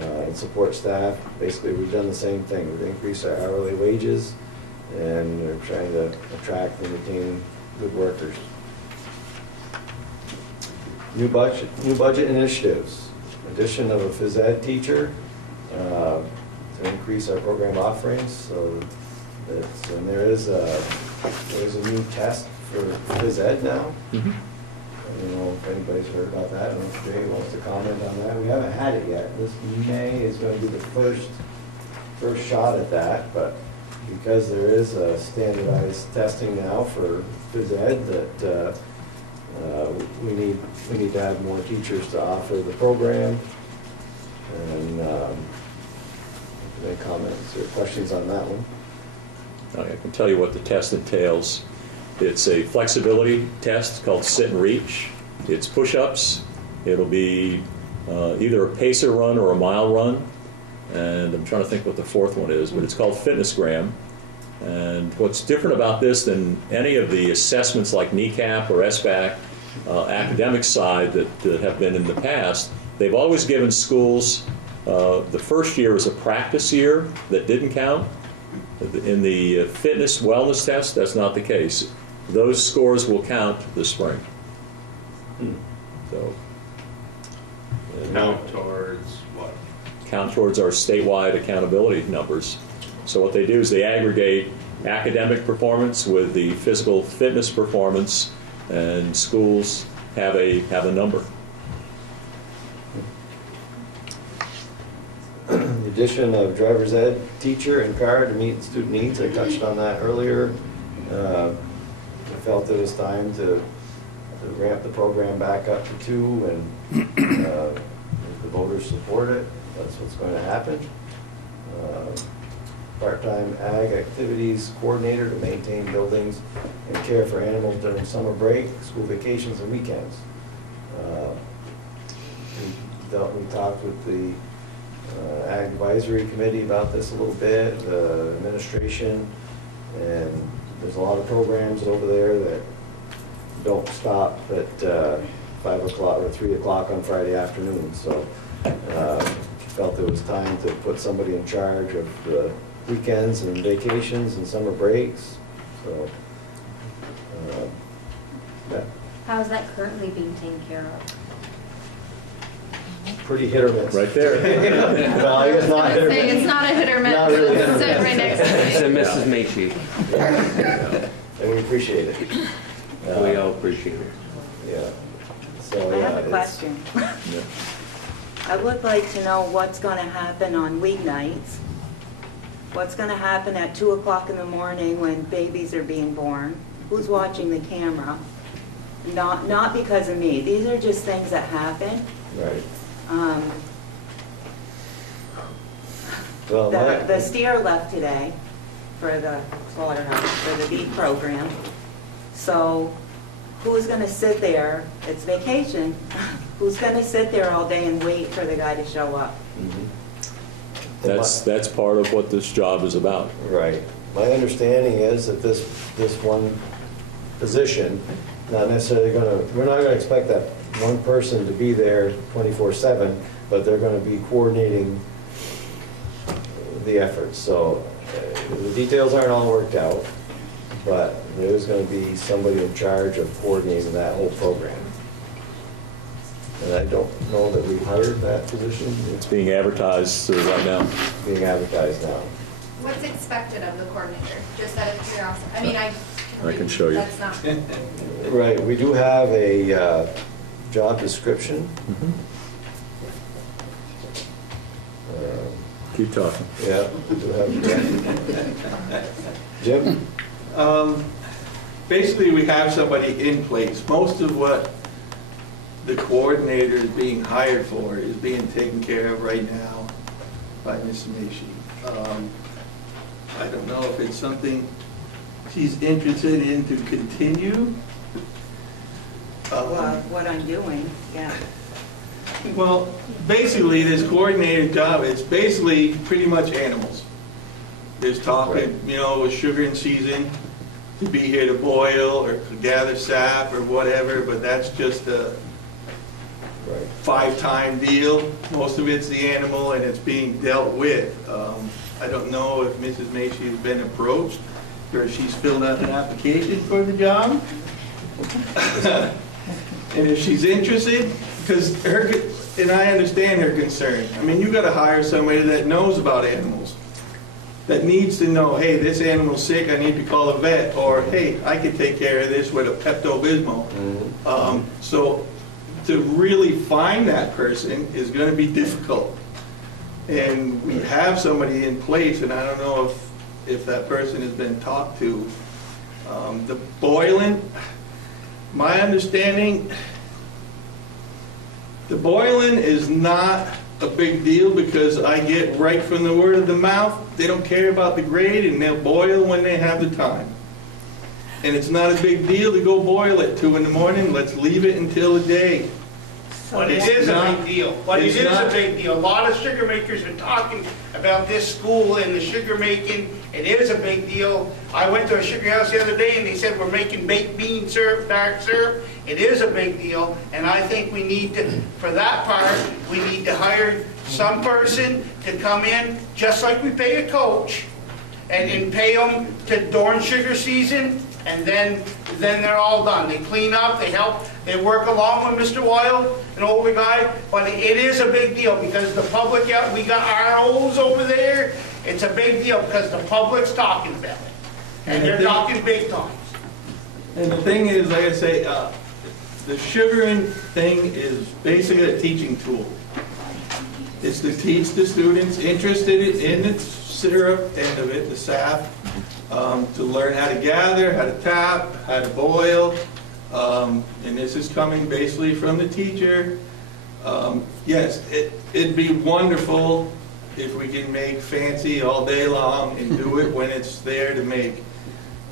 And support staff, basically we've done the same thing. We've increased our hourly wages, and we're trying to attract and retain good workers. New budget initiatives. Addition of a phys ed teacher to increase our program offerings. So and there's a new test for phys ed now. Mm-hmm. I don't know if anybody's heard about that. I don't know if Jay wants to comment on that. We haven't had it yet. This May is going to be the first shot at that, but because there is a standardized testing now for phys ed, that we need to have more teachers to offer the program. And any comments or questions on that one? I can tell you what the test entails. It's a flexibility test called sit and reach. It's push-ups. It'll be either a pacer run or a mile run. And I'm trying to think what the fourth one is, but it's called Fitnessgram. And what's different about this than any of the assessments like NECAP or SBAC, academic side that have been in the past, they've always given schools the first year as a practice year that didn't count. In the fitness wellness test, that's not the case. Those scores will count this spring. So, Count towards what? count towards our statewide accountability numbers. So what they do is they aggregate academic performance with the physical fitness performance, and schools have a number. The addition of driver's ed teacher and car to meet student needs. I touched on that earlier. I felt it was time to ramp the program back up to 2, and if the voters support it, that's what's going to happen. Part-time ag activities coordinator to maintain buildings and care for animals during summer break, school vacations, and weekends. We talked with the Ag Advisory Committee about this a little bit, the administration, and there's a lot of programs over there that don't stop at 5 o'clock or 3 o'clock on Friday afternoon. So felt it was time to put somebody in charge of the weekends and vacations and summer breaks. So, yeah. How is that currently being taken care of? Pretty hit or miss. Right there. Well, I guess not hit or miss. It's not a hit or miss. Not really hit or It's sitting miss. right next to me. It's a Mrs. Macy. And we appreciate it. We all appreciate it. Yeah. So, I yeah, have a it's- question. Yeah. I would like to know what's going to happen on weeknights. What's going to happen at 2 o'clock in the morning when babies are being born? Who's watching the camera? Not because of me. These are just things that happen. Right. The steer left today for the slaughterhouse, for the beef program. So who's going to sit there? It's vacation. Who's going to sit there all day and wait for the guy to show up? That's part of what this job is about. Right. My understanding is that this one position, not necessarily we're not gonna expect that one person to be there 24/7, but they're gonna be coordinating the efforts. So the details aren't all worked out, but there's gonna be somebody in charge of coordinating that whole program. And I don't know that we've hired that position. It's being advertised right now. Being advertised now. What's expected of the coordinator, just out of curiosity? I mean, I I can show you. That's not, Right, we do have a job description. Mhm. Keep talking. Yeah, we do have. Jim? Basically, we have somebody in place. Most of what the coordinator is being hired for is being taken care of right now by Ms. Macy. I don't know if it's something she's interested in to continue. What I'm doing, yeah. Well, basically, this coordinator job, it's basically pretty much animals. There's talking, you know, with sugar in season, to be here to boil or to gather sap or whatever, but that's just a five-time deal. Most of it's the animal and it's being dealt with. I don't know if Mrs. Macy has been approached or if she's filled out an application for the job. And if she's interested, because and I understand her concern. I mean, you gotta hire somebody that knows about animals, that needs to know, hey, this animal's sick, I need to call a vet, or hey, I can take care of this with a Pepto-Bismol. So to really find that person is gonna be difficult. And we have somebody in place, and I don't know if that person has been talked to. The boiling, my understanding, the boiling is not a big deal because I get right from the word of the mouth, they don't care about the grade and they'll boil when they have the time. And it's not a big deal to go boil at 2 in the morning, let's leave it until the day. But it is a big deal. But it is a big deal. A lot of sugar makers have been talking about this school and the sugar making. It is a big deal. I went to a sugar house the other day and they said we're making baked bean syrup, dark syrup. It is a big deal. And I think we need to, for that part, we need to hire some person to come in, just like we pay a coach, and pay them to during sugar season. And then they're all done. They clean up, they help, they work along with Mr. Wild, an older guy, but it is a big deal because the public, we got ROs over there, it's a big deal because the public's talking about it. And they're talking big time. And the thing is, like I say, the sugaring thing is basically a teaching tool. It's to teach the students interested in the syrup end of it, the sap, to learn how to gather, how to tap, how to boil. And this is coming basically from the teacher. Yes, it'd be wonderful if we can make fancy all day long and do it when it's there to make.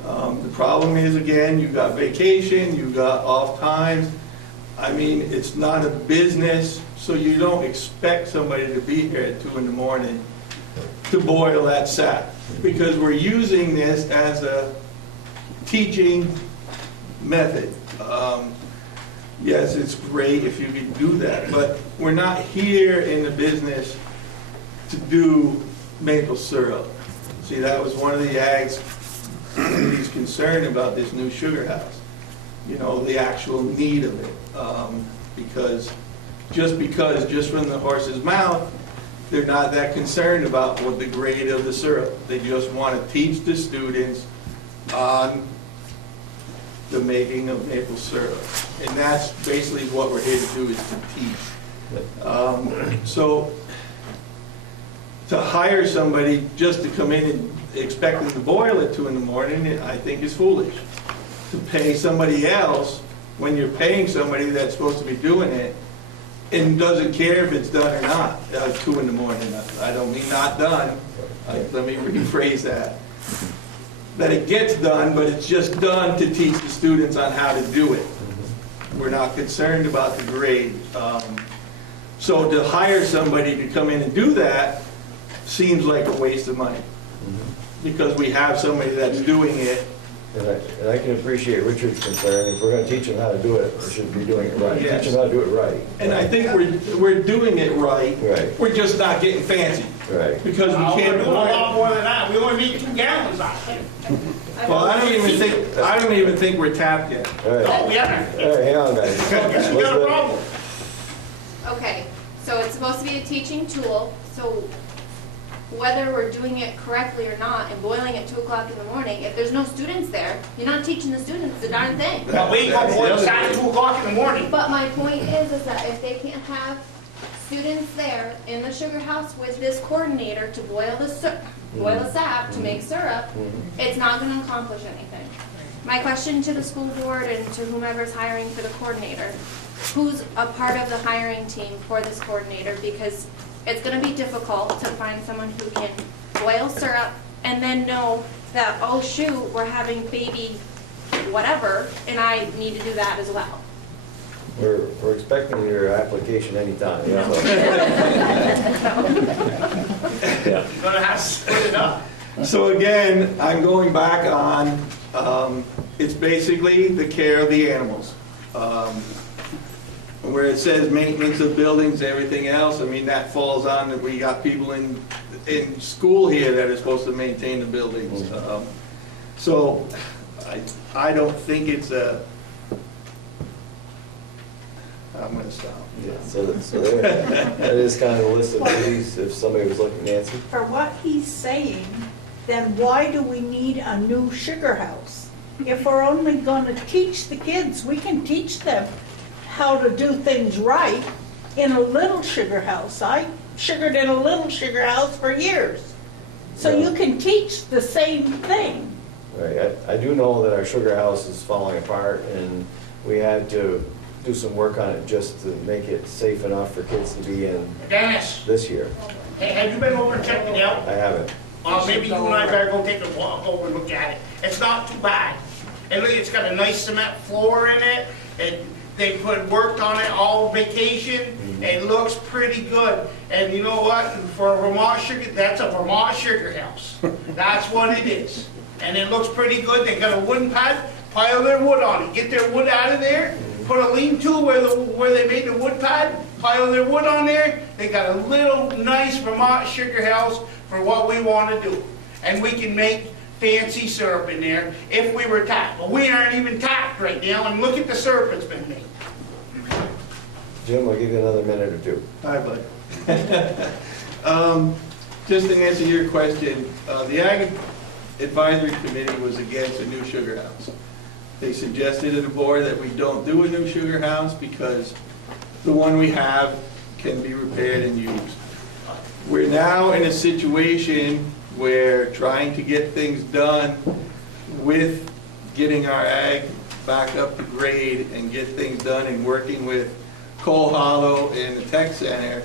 The problem is, again, you got vacation, you got off times. I mean, it's not a business, so you don't expect somebody to be here at 2 in the morning to boil that sap, because we're using this as a teaching method. Yes, it's great if you can do that, but we're not here in the business to do maple syrup. See, that was one of the ags he's concerned about this new sugar house. You know, the actual need of it. Because just from the horse's mouth, they're not that concerned about what the grade of the syrup. They just want to teach the students on the making of maple syrup. And that's basically what we're here to do, is to teach. So to hire somebody just to come in and expect them to boil at 2 in the morning, I think is foolish. To pay somebody else when you're paying somebody that's supposed to be doing it and doesn't care if it's done or not at 2 in the morning. I don't mean not done. Let me rephrase that. That it gets done, but it's just done to teach the students on how to do it. We're not concerned about the grade. So to hire somebody to come in and do that seems like a waste of money, because we have somebody that's doing it. And I can appreciate Richard's concern. If we're going to teach them how to do it, we should be doing it right. Yes. Teach them how to do it right. And I think we're doing it right. Right. We're just not getting fancy. Right. Because we can't. We're doing a lot more than that. We only need 2 gallons out there. Well, I don't even think we're tapped yet. All right. Oh, we haven't. All right, hang on, guys. Guess we got a problem. okay, so it's supposed to be a teaching tool, so whether we're doing it correctly or not and boiling at 2 o'clock in the morning, if there's no students there, you're not teaching the students the darn thing. But we go boil at 2 o'clock in the morning. But my point is that if they can't have students there in the sugar house with this coordinator to boil the sap to make syrup, it's not going to accomplish anything. My question to the school board and to whomever's hiring for the coordinator, who's a part of the hiring team for this coordinator? Because it's going to be difficult to find someone who can boil syrup and then know that, oh shoot, we're having baby whatever, and I need to do that as well. We're expecting your application anytime. Yeah. Yeah. You're gonna have to split it up. So again, I'm going back on, it's basically the care of the animals. Where it says maintenance of buildings, everything else, I mean, that falls on that we got people in school here that are supposed to maintain the buildings. So I don't think it's a, I'm going to stop. Yeah, so there, that is kind of a list of duties, if somebody was looking, Nancy. For what he's saying, then why do we need a new sugar house? If we're only going to teach the kids, we can teach them how to do things right in a little sugar house. I sugared in a little sugar house for years. So you can teach the same thing. Right, I do know that our sugar house is falling apart, and we had to do some work on it just to make it safe enough for kids to be in Dennis, this year. hey, have you been over and checked it out? I haven't. Maybe you and I better go take a walk over and look at it. It's not too bad. And look, it's got a nice cement floor in it, and they worked on it all vacation. It looks pretty good. And you know what? For a Vermont sugar, that's a Vermont sugar house. That's what it is. And it looks pretty good. They got a wooden pad, pile their wood on it, get their wood out of there, put a lean-to where they made the wood pad, pile their wood on there. They got a little nice Vermont sugar house for what we want to do. And we can make fancy syrup in there if we were tapped. But we aren't even tapped right now, and look at the syrup that's been made. Jim, I'll give you another minute or two. Hi, bud. Just to answer your question, the Ag Advisory Committee was against a new sugar house. They suggested to the board that we don't do a new sugar house because the one we have can be repaired and used. We're now in a situation where trying to get things done with getting our ag back up to grade and get things done and working with Cole Hollow and the Tech Center,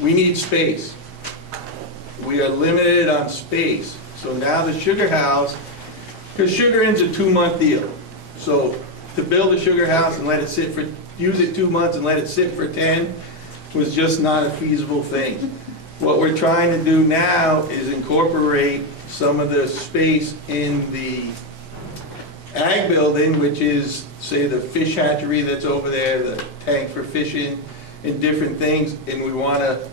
we need space. We are limited on space. So now the sugar house, because sugar in's a 2-month deal. So to build a sugar house and let it sit for, use it 2 months and let it sit for 10 was just not a feasible thing. What we're trying to do now is incorporate some of the space in the ag building, which is, say, the fish hatchery that's over there, the tank for fishing and different things, and we want to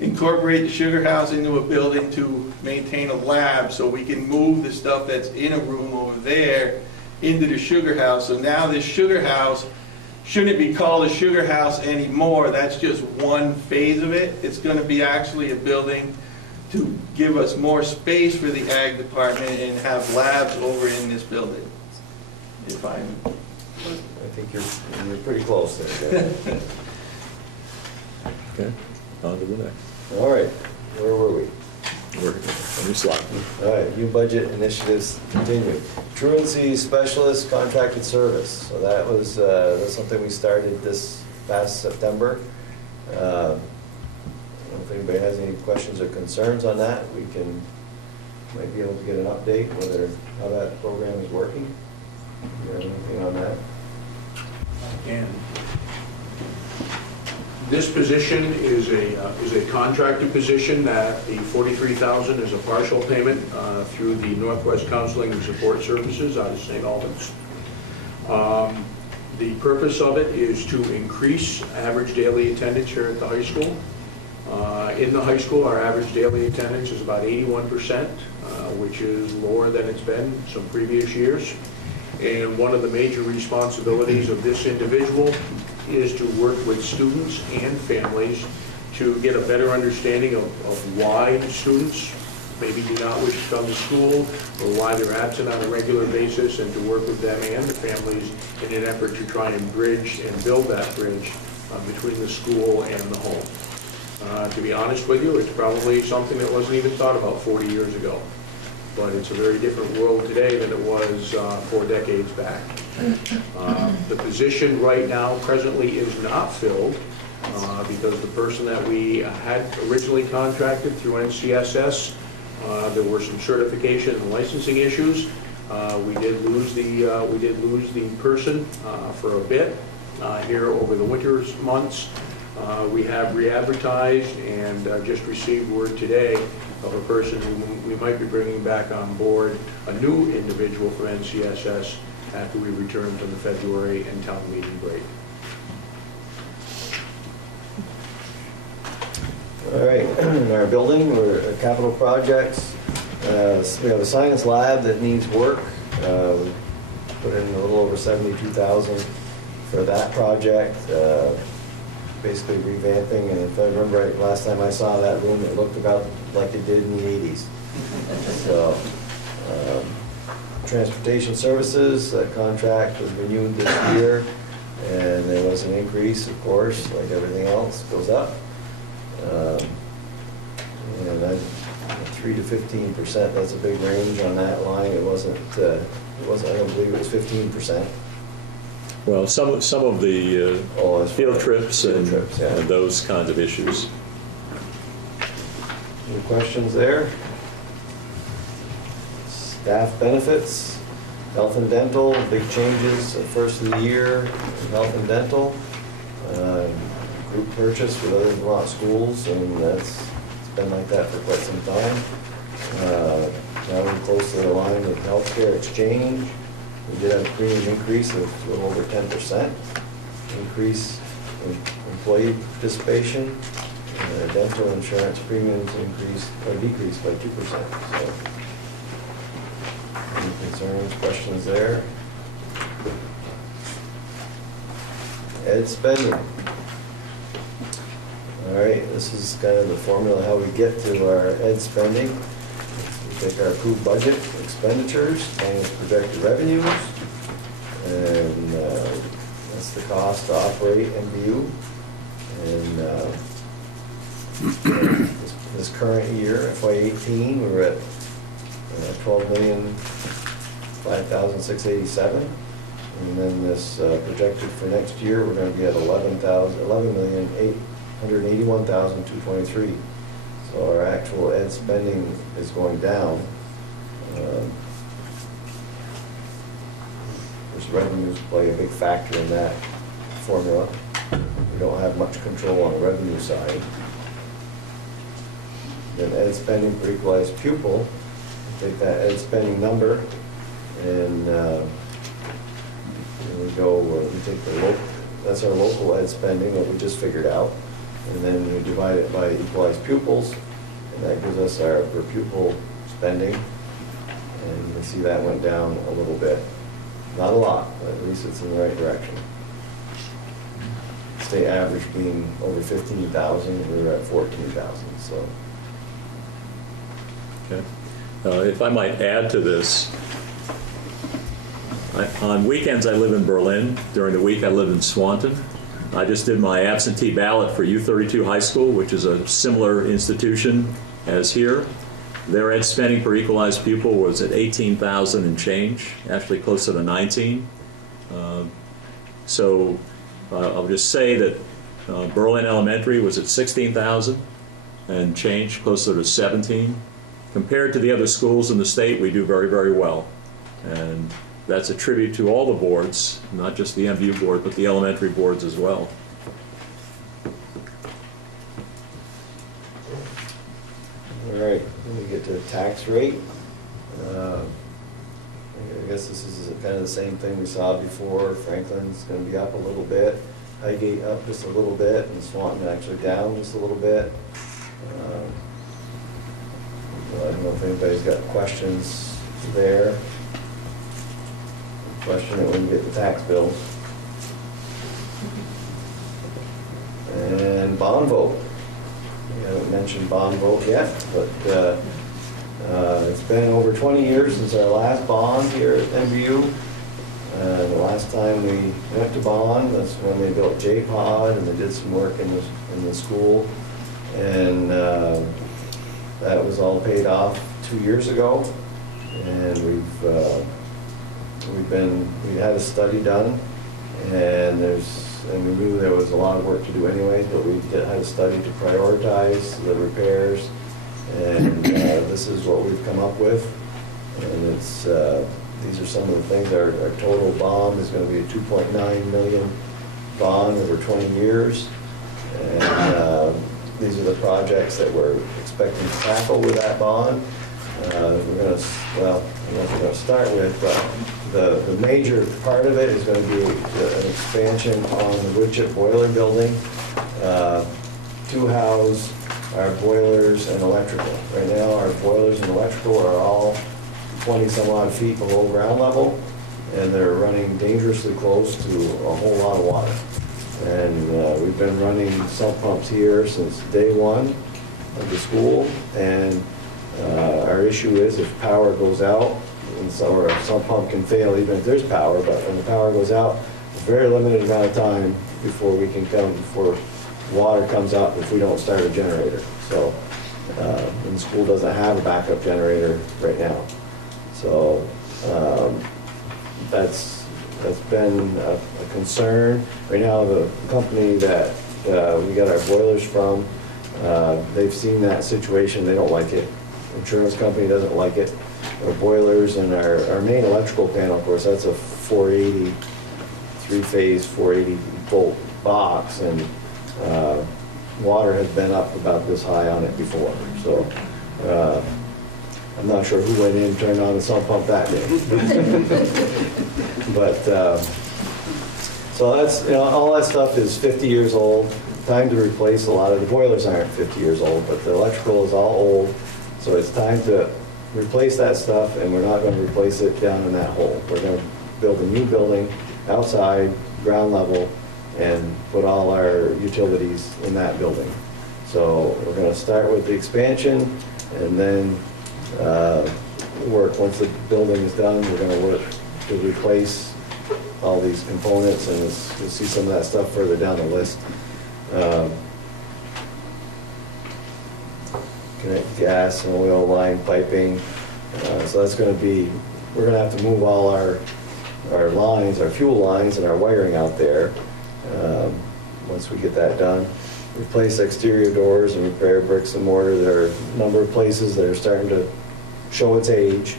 incorporate the sugar house into a building to maintain a lab so we can move the stuff that's in a room over there into the sugar house. So now this sugar house shouldn't be called a sugar house anymore. That's just one phase of it. It's going to be actually a building to give us more space for the ag department and have labs over in this building. If I'm... I think you're pretty close there. Okay, on to the next. All right, where were we? We're new slide. All right, new budget initiatives continue. Truancy specialist contracted service. So that's something we started this past September. I don't know if anybody has any questions or concerns on that. We might be able to get an update how that program is working. Do you have anything on that? And this position is a contracted position that the $43,000 is a partial payment through the Northwest Counseling and Support Services out of St. Albans. The purpose of it is to increase average daily attendance here at the high school. In the high school, our average daily attendance is about 81%, which is lower than it's been some previous years. And one of the major responsibilities of this individual is to work with students and families to get a better understanding of why students maybe do not wish to come to school, or why they're absent on a regular basis, and to work with them and the families in an effort to try and bridge and build that bridge between the school and the home. To be honest with you, it's probably something that wasn't even thought about 40 years ago. But it's a very different world today than it was 4 decades back. The position right now presently is not filled because the person that we had originally contracted through NCSS, there were some certification and licensing issues. We did lose the person for a bit here over the winter months. We have re-advertised and just received word today of a person who we might be bringing back on board, a new individual from NCSS after we return from the February and town meeting break. All right, in our building, we're capital projects. We have a science lab that needs work. We put in a little over $72,000 for that project. Basically revamping, and if I remember right, last time I saw that room, it looked about like it did in the 80s. So, transportation services, that contract was renewed this year, and there was an increase, of course, like everything else, goes up. And then 3 to 15%, that's a big range on that line. It wasn't, I don't believe it was 15%. Well, some of the field trips and those kinds of issues. Any questions there? Staff benefits, health and dental, big changes at first of the year in health and dental. Group purchase with other Vermont schools, and it's been like that for quite some time. Now we're close to the line with healthcare exchange. We did have a premium increase of a little over 10%. Increase in employee participation. Dental insurance premiums increased or decreased by 2%. So, any concerns, questions there? Ed spending. All right, this is kind of the formula how we get to our ed spending. We take our approved budget expenditures minus projected revenues, and that's the cost to operate MVU. And this current year, FY18, we were at $12,005,687, and then this projected for next year, we're going to be at $11,881,223. So our actual ed spending is going down. Of course, revenues play a big factor in that formula. We don't have much control on the revenue side. Then ed spending per equalized pupil, take that ed spending number, and we take the local, that's our local ed spending that we just figured out, and then we divide it by equalized pupils, and that gives us our per pupil spending, and you can see that went down a little bit. Not a lot, but at least it's in the right direction. State average being over 15,000, we were at 14,000, so. Okay. If I might add to this, on weekends I live in Berlin. During the week I live in Swanton. I just did my absentee ballot for U32 High School, which is a similar institution as here. Their ed spending per equalized pupil was at 18,000 and change, actually closer to 19. So I'll just say that Berlin Elementary was at 16,000 and change, closer to 17. Compared to the other schools in the state, we do very, very well. And that's a tribute to all the boards, not just the MVU board, but the elementary boards as well. All right, let me get to the tax rate. I guess this is kind of the same thing we saw before. Franklin's going to be up a little bit, Highgate up just a little bit, and Swanton actually down just a little bit. I don't know if anybody's got questions there. Question it when you get the tax bills. And bond vote. We haven't mentioned bond vote yet, but it's been over 20 years since our last bond here at MVU. The last time we went to bond, that's when they built J-Pod and they did some work in the school. And that was all paid off 2 years ago. And we had a study done, and we knew there was a lot of work to do anyways, but we had a study to prioritize the repairs. And this is what we've come up with. And these are some of the things. Our total bond is going to be a $2.9 million bond over 20 years. And these are the projects that we're expecting to tackle with that bond. We're going to, well, I don't know if we're going to start with, but the major part of it is going to be an expansion on the wood chip boiler building to house our boilers and electrical. Right now, our boilers and electrical are all 20 some odd feet below ground level, and they're running dangerously close to a whole lot of water. And we've been running sump pumps here since day one of the school, and our issue is if power goes out, or a sump pump can fail even if there's power, but when the power goes out, a very limited amount of time before water comes up if we don't start a generator. So, and the school doesn't have a backup generator right now. So that's been a concern. Right now, the company that we got our boilers from, they've seen that situation. They don't like it. The insurance company doesn't like it. Our boilers and our main electrical panel, of course, that's a 480, three-phase 480 volt box, and water has been up about this high on it before. So I'm not sure who went in and turned on the sump pump that day. But so that's, all that stuff is 50 years old. Time to replace a lot of the boilers aren't 50 years old, but the electrical is all old. So it's time to replace that stuff, and we're not going to replace it down in that hole. We're going to build a new building outside, ground level, and put all our utilities in that building. So we're going to start with the expansion, and then work. Once the building is done, we're going to work to replace all these components, and you'll see some of that stuff further down the list. Connect gas and oil line piping. So that's going to be, we're going to have to move all our lines, our fuel lines, and our wiring out there once we get that done. Replace exterior doors and repair bricks and mortar. There are a number of places that are starting to show its age.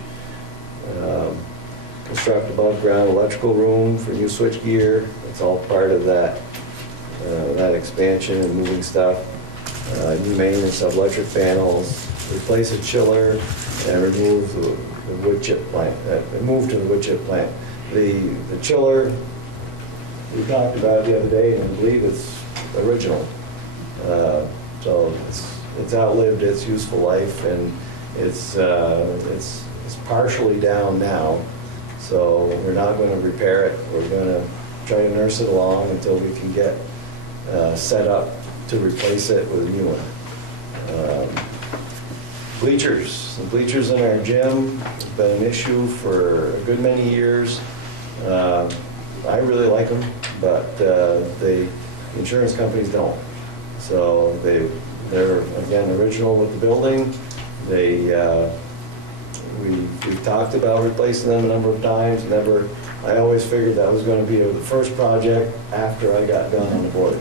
Construct above ground electrical room for new switch gear. It's all part of that expansion and moving stuff. New maintenance of electric panels. Replace a chiller and remove the wood chip plant. Move to the wood chip plant. The chiller, we talked about it the other day, and I believe it's original. So it's outlived its useful life, and it's partially down now. So we're not going to repair it. We're going to try to nurse it along until we can get set up to replace it with a new one. Bleachers. The bleachers in our gym have been an issue for a good many years. I really like them, but the insurance companies don't. So they're again original with the building. We've talked about replacing them a number of times. I always figured that was going to be the first project after I got done on the board.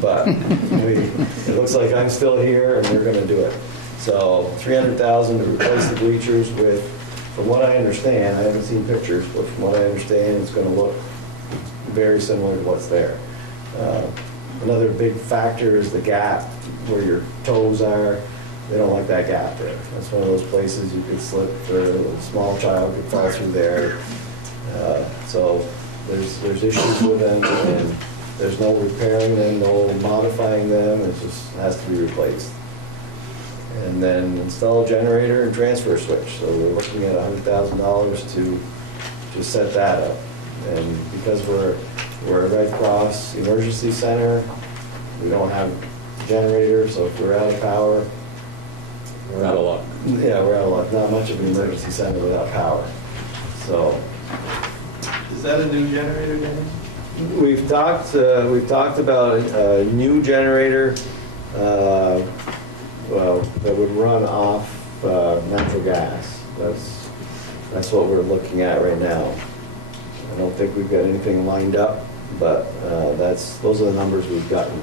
But it looks like I'm still here, and we're going to do it. So $300,000 to replace the bleachers with, from what I understand, I haven't seen pictures, but from what I understand, it's going to look very similar to what's there. Another big factor is the gap where your toes are. They don't like that gap there. That's one of those places you could slip, or a small child could fall through there. So there's issues with them, and there's no repairing them, no modifying them. It just has to be replaced. And then install a generator and transfer switch. So we're looking at $100,000 to just set that up. And because we're a Red Cross emergency center, we don't have generator, so if we're out of power. We're out of luck. Yeah, we're out of luck. Not much of an emergency center without power. So, Is that a new generator, Dan? we've talked about a new generator, well, that would run off natural gas. That's what we're looking at right now. I don't think we've got anything lined up, but those are the numbers we've gotten.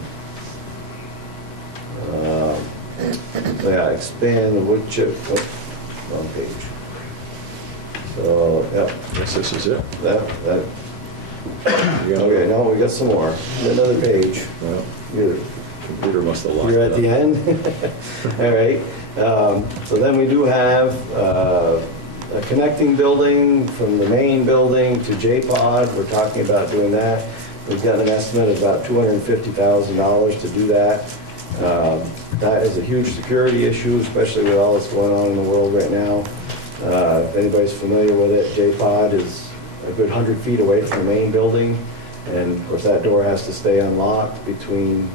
So yeah, expand the wood chip, wrong page. So, yep. Yes, this is it. Okay, no, we got some more. Another page. Well, Your computer must have locked You're it at the up. end? All right. So then we do have a connecting building from the main building to J-Pod. We're talking about doing that. We've got an estimate of about $250,000 to do that. That is a huge security issue, especially with all that's going on in the world right now. If anybody's familiar with it, J-Pod is a good 100 feet away from the main building. And of course, that door has to stay unlocked between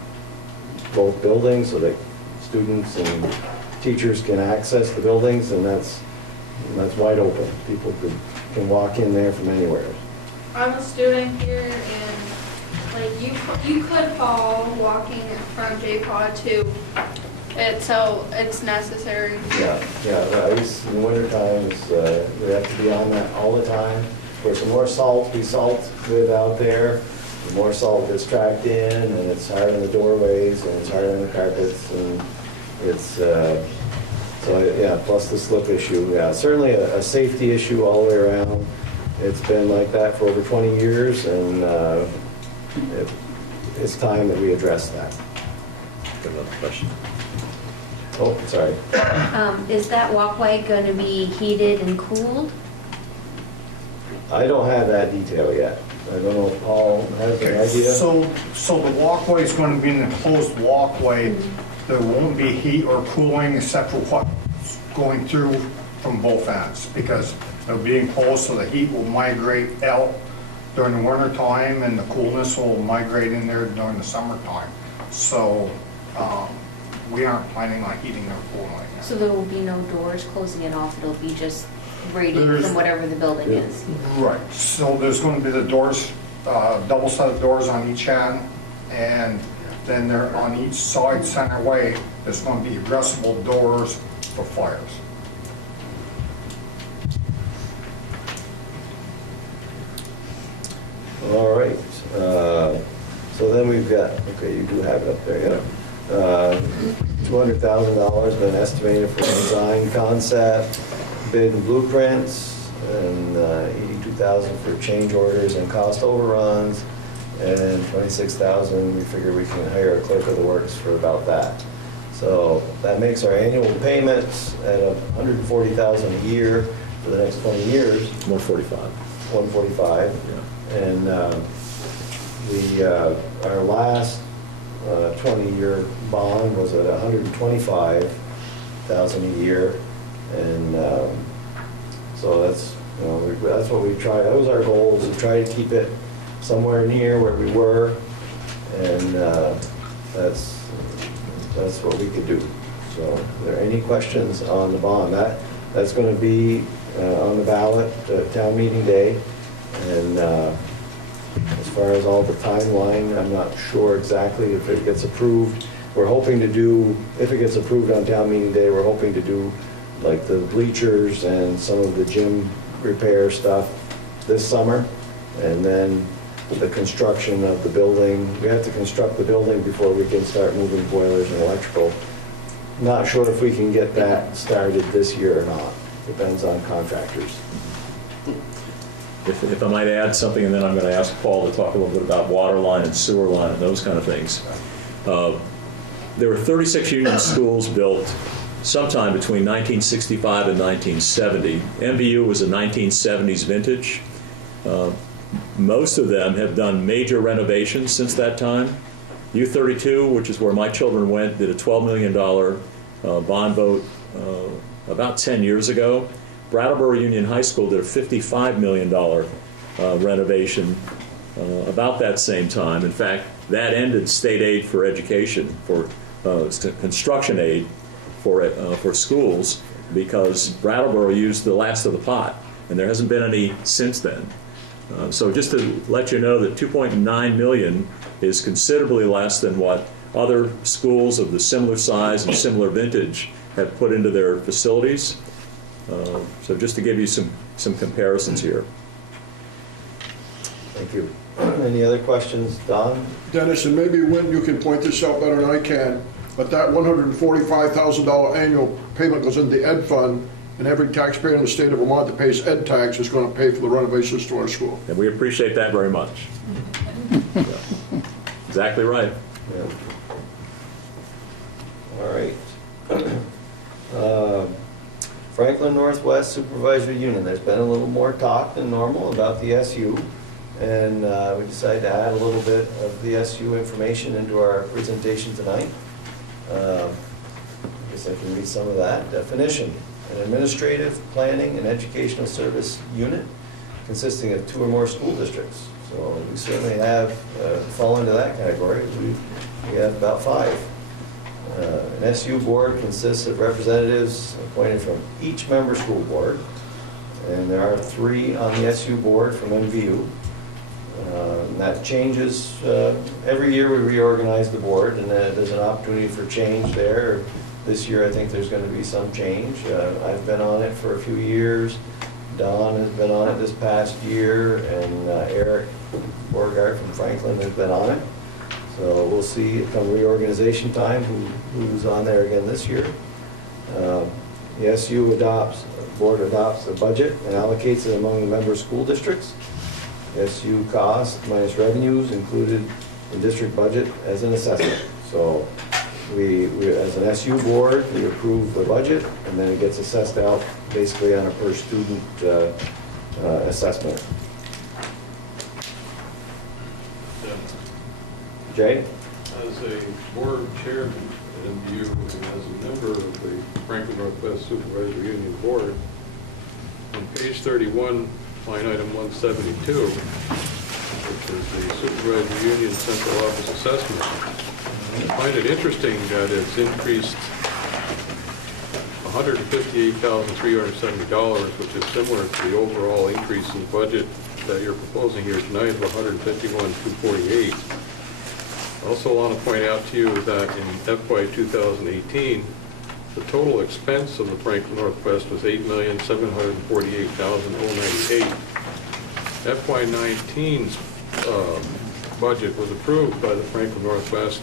both buildings so that students and teachers can access the buildings, and that's wide open. People can walk in there from anywhere. I'm a student here, and like you could fall walking from J-Pod to it, so it's necessary. Yeah, the ice in the winter times, we have to be on that all the time. Of course, the more salt we salt with out there, the more salt gets tracked in, and it's hard on the doorways, and it's hard on the carpets, and it's, plus the slip issue. Yeah, certainly a safety issue all the way around. It's been like that for over 20 years, and it's time that we address that. Got another question. Oh, sorry. Is that walkway going to be heated and cooled? I don't have that detail yet. I don't know if Paul has an idea. So the walkway is going to be an enclosed walkway. There won't be heat or cooling except for what's going through from both ends, because it'll be enclosed so the heat will migrate out during the winter time and the coolness will migrate in there during the summertime. So we aren't planning on heating or cooling it. So there will be no doors closing it off, it'll be just radiant from whatever the building is? Right, so there's going to be the doors, double set of doors on each end, and then there on each side center way, there's going to be addressable doors for fires. All right. So then we've got, okay, you do have it up there, yeah. $200,000 been estimated for design concept, bid and blueprints, and $82,000 for change orders and cost overruns, and $26,000, we figure we can hire a clerk of the works for about that. So that makes our annual payments at $140,000 a year for the next 20 years. 145. 145. Yeah. And our last 20-year bond was at $125,000 a year, and so that's what we tried. That was our goal, was to try to keep it somewhere near where we were, and that's what we could do. So, are there any questions on the bond? That's going to be on the ballot town meeting day, and as far as all the timeline, I'm not sure exactly if it gets approved. We're hoping to do, if it gets approved on town meeting day, we're hoping to do like the bleachers and some of the gym repair stuff this summer, and then the construction of the building. We have to construct the building before we can start moving boilers and electrical. Not sure if we can get that started this year or not. Depends on contractors. If I might add something, and then I'm going to ask Paul to talk a little bit about water line and sewer line and those kind of things. There were 36 union schools built sometime between 1965 and 1970. MVU was a 1970s vintage. Most of them have done major renovations since that time. U32, which is where my children went, did a $12 million bond vote about 10 years ago. Brattleboro Union High School did a $55 million renovation about that same time. In fact, that ended state aid for education for construction aid for schools because Brattleboro used the last of the pot, and there hasn't been any since then. So just to let you know that 2.9 million is considerably less than what other schools of the similar size and similar vintage have put into their facilities. So just to give you some comparisons here. Thank you. Any other questions, Don? Dennis, and maybe Wynn, you can point this out better than I can, but that $145,000 annual payment goes into the ed fund, and every taxpayer in the state of Vermont that pays ed tax is going to pay for the renovations to our school. And we appreciate that very much. Yeah. Exactly right. Yeah. All right. Franklin Northwest Supervisory Union, there's been a little more talk than normal about the SU, and we decided to add a little bit of the SU information into our presentation tonight. I guess I can read some of that. Definition: an administrative, planning, and educational service unit consisting of 2 or more school districts. So we certainly have fall into that category. We have about 5. An SU board consists of representatives appointed from each member school board, and there are 3 on the SU board from MVU. And that changes every year. We reorganize the board, and there's an opportunity for change there. This year I think there's going to be some change. I've been on it for a few years. Don has been on it this past year, and Eric Borgard from Franklin has been on it. So we'll see come reorganization time who's on there again this year. The SU board adopts a budget and allocates it among the member school districts. SU costs minus revenues included in district budget as an assessment. So we as an SU board, we approve the budget, and then it gets assessed out basically on a per student assessment. Jay? As a board chairman and you, and as a member of the Franklin Northwest Supervisory Union Board, on page 31, line item 172, which is the Supervisory Union Central Office Assessment, I find it interesting that it's increased $158,370, which is similar to the overall increase in budget that you're proposing here tonight of $151,248. I also want to point out to you that in FY 2018, the total expense of the Franklin Northwest was $8,748,098. FY 19's budget was approved by the Franklin Northwest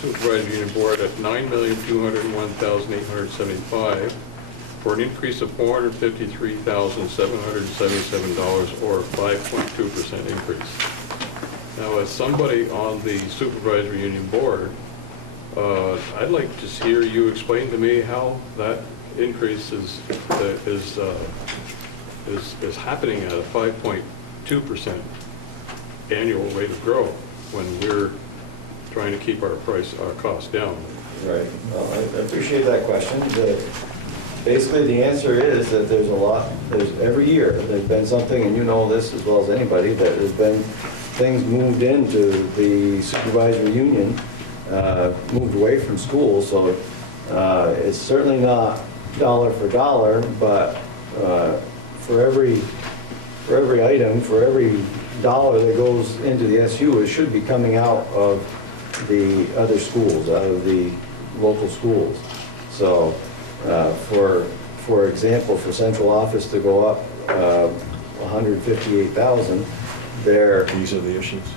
Supervisory Union Board at $9,201,875 for an increase of $453,777, or a 5.2% increase. Now, as somebody on the Supervisory Union Board, I'd like to hear you explain to me how that increase is happening at a 5.2% annual rate of growth when we're trying to keep our costs down. Right. Well, I appreciate that question. Basically, the answer is that there's every year there's been something, and you know this as well as anybody, that there's been things moved into the supervisory union, moved away from school, so it's certainly not dollar for dollar, but for every item, for every dollar that goes into the SU, it should be coming out of the other schools, out of the local schools. So for example, for central office to go up $158,000, these are the issues.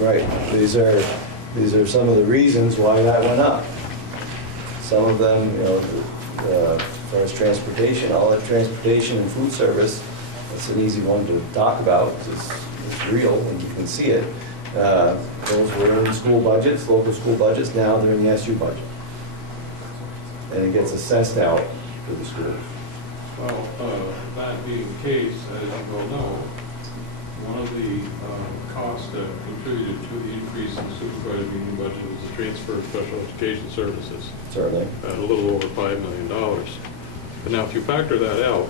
Right. These are some of the reasons why that went up. Some of them, as far as transportation, all that transportation and food service, that's an easy one to talk about because it's real and you can see it. Those were in school budgets, local school budgets. Now they're in the SU budget, and it gets assessed out to the schools. Well, that being the case, as you well know, one of the costs that contributed to the increase in the supervisory union budget was the transfer of special education services. Certainly. At a little over $5 million. But now if you factor that out,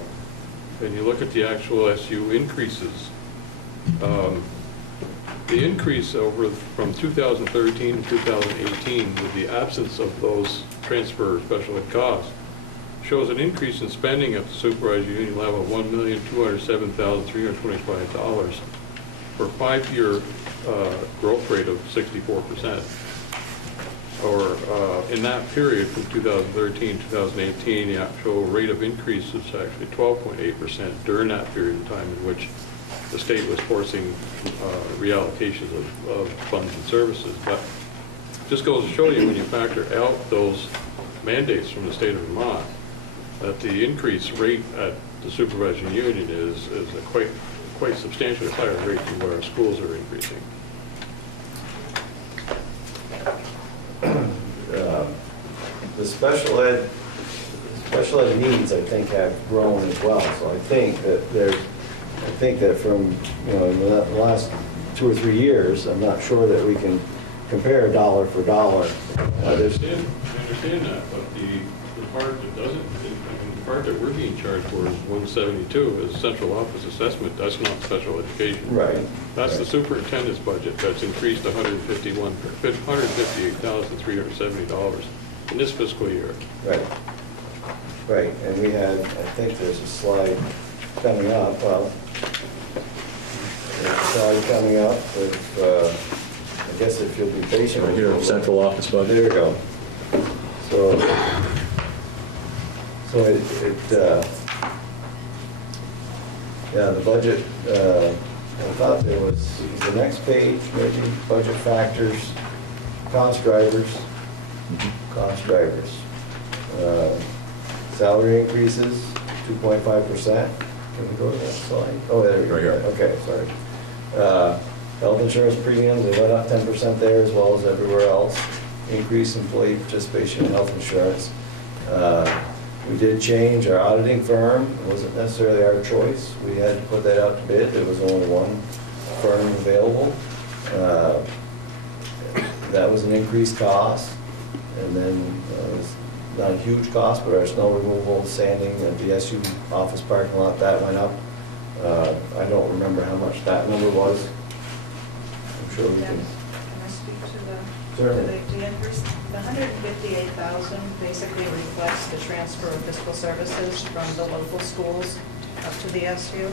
and you look at the actual SU increases, The increase from 2013 to 2018, with the absence of those transfer special ed costs, shows an increase in spending at the supervisory union level of $1,207,325 for a 5-year growth rate of 64%. Or in that period from 2013 to 2018, the actual rate of increase was actually 12.8% during that period of time in which the state was forcing reallocations of funds and services. But just goes to show you, when you factor out those mandates from the state of Vermont, that the increase rate at the supervisory union is a quite substantially higher rate than what our schools are increasing. The special ed needs, I think, have grown as well. So I think that from, in the last 2 or 3 years, I'm not sure that we can compare dollar for dollar. I understand that, but the part that doesn't, the part that we're being charged for is 172 is central office assessment. That's not special education. Right. That's the superintendent's budget. That's increased to $158,370 in this fiscal year. Right. Right. And we had, I think there's a slide coming up. Well, there's a slide coming up with, I guess if you'll be patient. Right here, central office budget. There you go. So yeah, the budget, I thought there was the next page, maybe, budget factors, cost drivers. Salary increases, 2.5%. Can we go to that slide? Oh, there we go. Right here. Okay, sorry. Health insurance premiums, they went up 10% there as well as everywhere else. Increase employee participation in health insurance. We did change our auditing firm. It wasn't necessarily our choice. We had to put that out to bid. There was only one firm available. That was an increased cost. And then it was not a huge cost, but our snow removal, sanding at the SU office parking lot, that went up. I don't remember how much that number was. I'm sure we can. Can I speak to the Certainly. increase? The $158,000 basically reflects the transfer of fiscal services from the local schools up to the SU.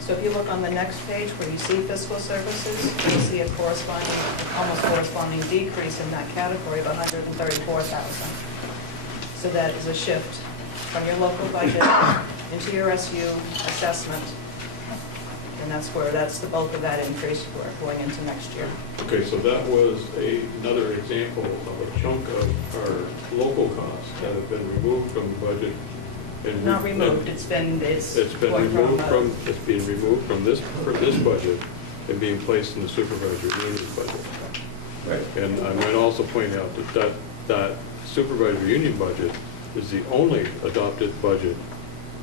So if you look on the next page where you see fiscal services, you see a almost corresponding decrease in that category of $134,000. So that is a shift from your local budget into your SU assessment. And that's the bulk of that increase we're going into next year. Okay, so that was another example of a chunk of our local costs that have been removed from the budget. And Not removed, it's being removed from this budget and being placed in the supervisory union budget. Right. And I might also point out that supervisory union budget is the only adopted budget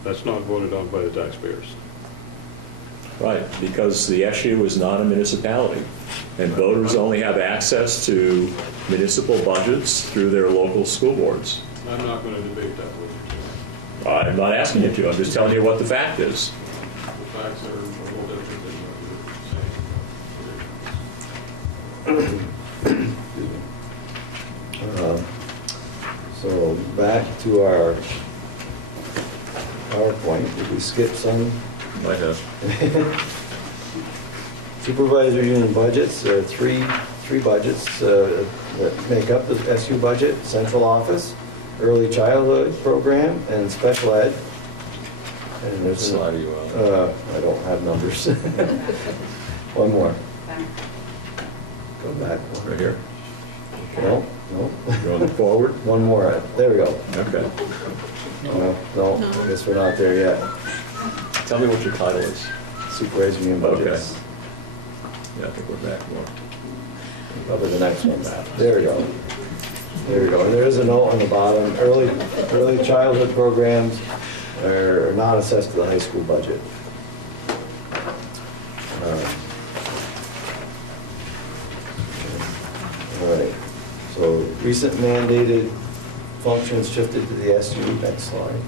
that's not voted on by the taxpayers. Right, because the SU is not a municipality, and voters only have access to municipal budgets through their local school boards. I'm not going to debate that with you. I'm not asking you to, I'm just telling you what the fact is. The facts are a whole different than what you're saying. So back to our PowerPoint. Did we skip some? Might have. Supervisory union budgets, there are three budgets that make up the SU budget: central office, early childhood program, and special ed. And there's Slide you I don't have numbers. One more. Go back. Right here. No. Going forward? One more. There we go. Okay. No, I guess we're not there yet. Tell me what your title is. Supervisory union budgets. Okay. Yeah, I think we're back more. Probably the next one. There we go. There we go. And there is a note on the bottom. Early childhood programs are not assessed to the high school budget. All right. So recent mandated functions shifted to the SU. Next slide.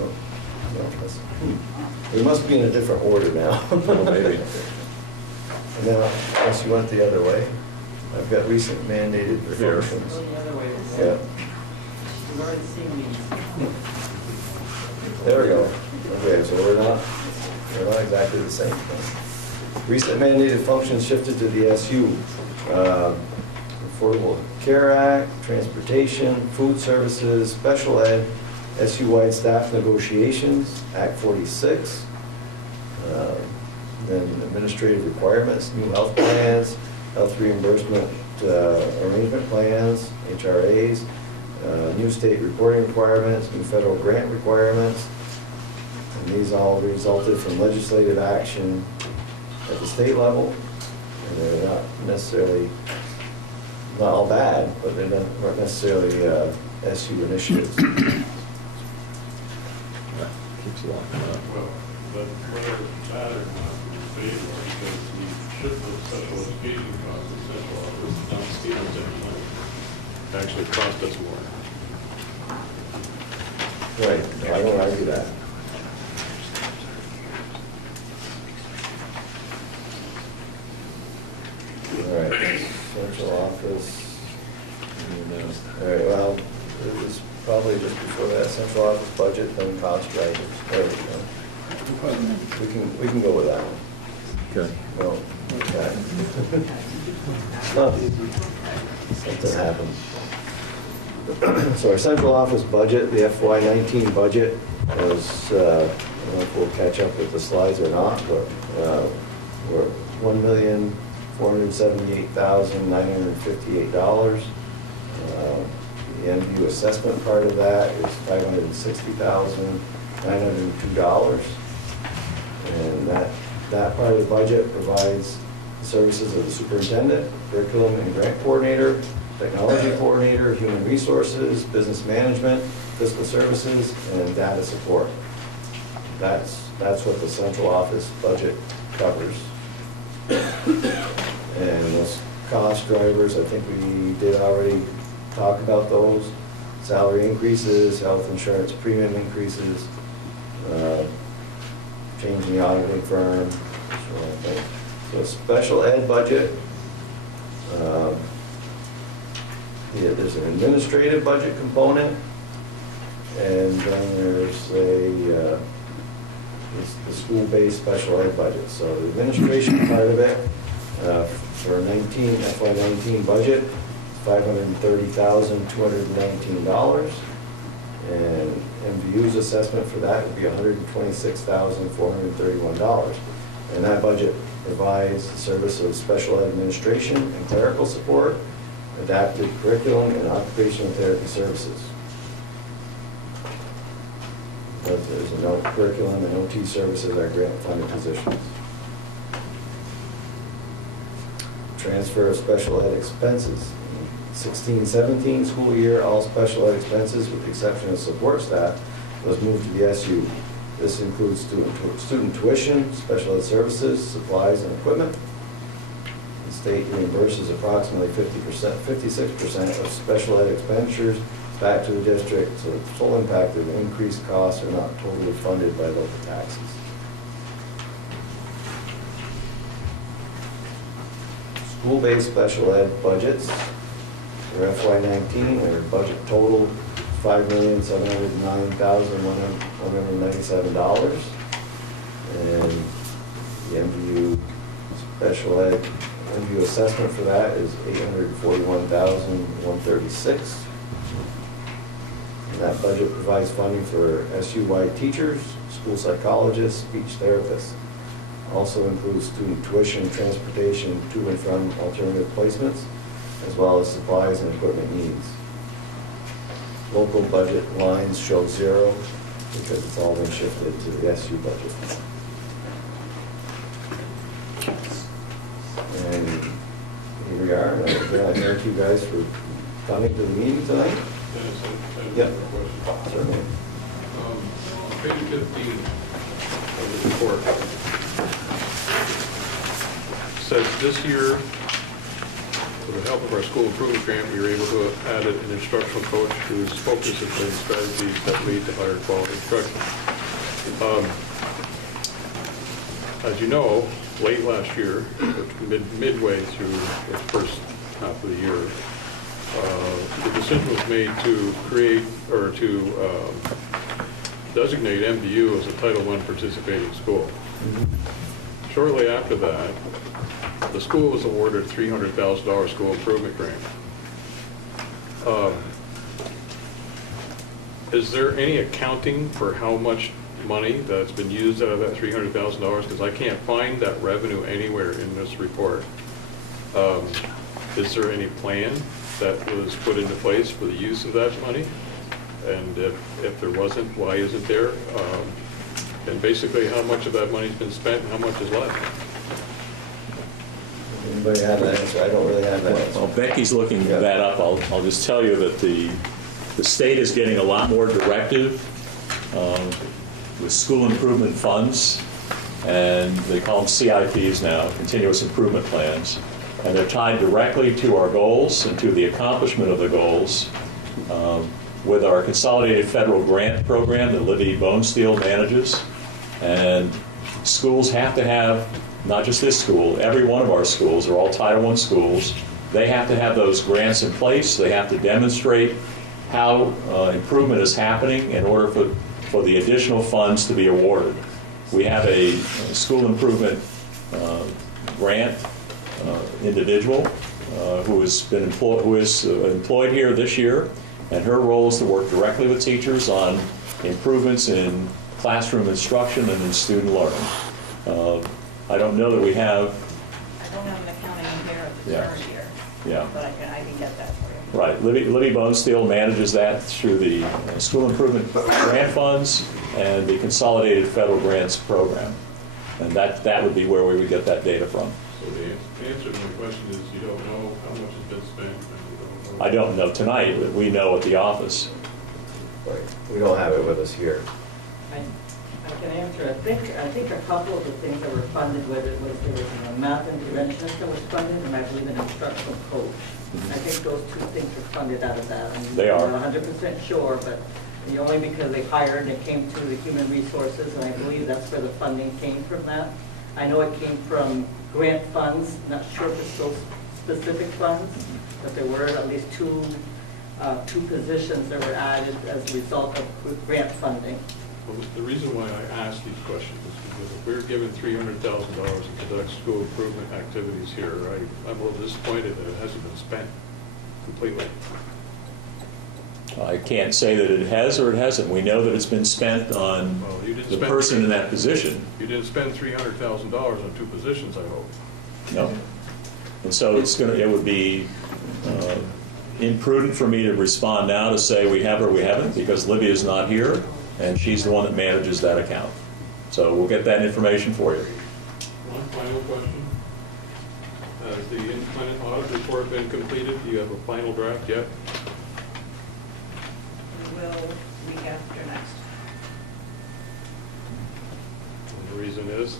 Oh, no, that's, We must be in a different order now. Well, maybe. Now, unless you went the other way, I've got recent mandated Here. functions. Yeah. There we go. Okay, so we're not exactly the same. Recent mandated functions shifted to the SU. Affordable Care Act, transportation, food services, special ed, SU-wide staff negotiations, Act 46. Then administrative requirements, new health plans, health reimbursement arrangement plans, HRAs, new state reporting requirements, new federal grant requirements. And these all resulted from legislative action at the state level. And they're not necessarily, not all bad, but they're not necessarily SU initiatives. Keeps walking up. Well, but whether it's bad or not, it's favorable because we shift the special education costs to central office down Stevens every month. It actually cost us more. Right, no, I don't argue that. All right, central office. All right, well, it was probably just before that, central office budget, then cost drivers. There we go. We can go with that one. Okay. Well, okay. Huh. Something happened. So our central office budget, the FY19 budget was, I don't know if we'll catch up with the slides or not, but we're $1,478,958. The MVU assessment part of that is $560,902. And that part of the budget provides services of the superintendent, curriculum and grant coordinator, technology coordinator, human resources, business management, fiscal services, and data support. That's what the central office budget covers. And those cost drivers, I think we did already talk about those. Salary increases, health insurance premium increases, changing the auditing firm, sort of thing. So special ed budget, there's an administrative budget component, and then there's the school-based special ed budget. So the administration part of it, for FY19 budget, $530,219. And MVU's assessment for that would be $126,431. And that budget provides the service of special ed administration and clerical support, adapted curriculum, and occupational therapy services. But there's no curriculum and OT services are grant-funded positions. Transfer of special ed expenses. 16-17 school year, all special ed expenses, with the exception of support staff, was moved to the SU. This includes student tuition, special ed services, supplies, and equipment. The state reimburses approximately 56% of special ed expenditures back to the district, so the full impact of increased costs are not totally funded by local taxes. School-based special ed budgets for FY19, their budget total $5,709,197, and the MVU special ed MVU assessment for that is $841,136. And that budget provides funding for SU-wide teachers, school psychologists, speech therapists. Also includes student tuition, transportation, to and from alternative placements, as well as supplies and equipment needs. Local budget lines show zero because it's all been shifted to the SU budget. And here we are. I thank you guys for coming to the meeting tonight. Yep. Certainly. Page 15 of the report says this year, with the help of our school improvement grant, we were able to add an instructional coach whose focus has been strategies that lead to higher quality instruction. As you know, late last year, midway through the first half of the year, the decision was made to create, or to designate MVU as a Title I participating school. Shortly after that, the school was awarded a $300,000 school improvement grant. Is there any accounting for how much money that's been used out of that $300,000? Because I can't find that revenue anywhere in this report. Is there any plan that was put into place for the use of that money? And if there wasn't, why isn't there? And basically, how much of that money's been spent and how much is left? Anybody have that answer? I don't really have that answer. Well, Becky's looking that up. I'll just tell you that the state is getting a lot more directive with school improvement funds, and they call them CIPs now, continuous improvement plans, and they're tied directly to our goals and to the accomplishment of the goals with our consolidated federal grant program that Libby Bonesteel manages. And schools have to have, not just this school, every one of our schools, they're all Title I schools, they have to have those grants in place. They have to demonstrate how improvement is happening in order for the additional funds to be awarded. We have a school improvement grant individual who is employed here this year, and her role is to work directly with teachers on improvements in classroom instruction and in student learning. I don't know that we have. I don't have an accounting in here of the current year. Yeah. But I can get that for you. Right. Libby Bonesteel manages that through the school improvement grant funds and the consolidated federal grants program. And that would be where we would get that data from. So the answer to my question is you don't know how much has been spent? And you don't know. I don't know tonight, but we know at the office. Right. We don't have it with us here. I can answer. I think a couple of the things that were funded, whether it was there was a math interventionist that was funded, and I believe an instructional coach. I think those two things were funded out of that. They are. I'm not 100% sure, but only because they hired and it came through the human resources, and I believe that's where the funding came from that. I know it came from grant funds, not sure if it's those specific funds, but there were at least two positions that were added as a result of grant funding. Well, the reason why I ask these questions is because if we're given $300,000 to conduct school improvement activities here, I'm a little disappointed that it hasn't been spent completely. I can't say that it has or it hasn't. We know that it's been spent on the person in that position. You didn't spend $300,000 on two positions, I hope. No. And so it would be imprudent for me to respond now to say we have or we haven't, because Libby is not here, and she's the one that manages that account. So we'll get that information for you. One final question. Has the independent audit report been completed? Do you have a final draft yet? We will week after next. And the reason is?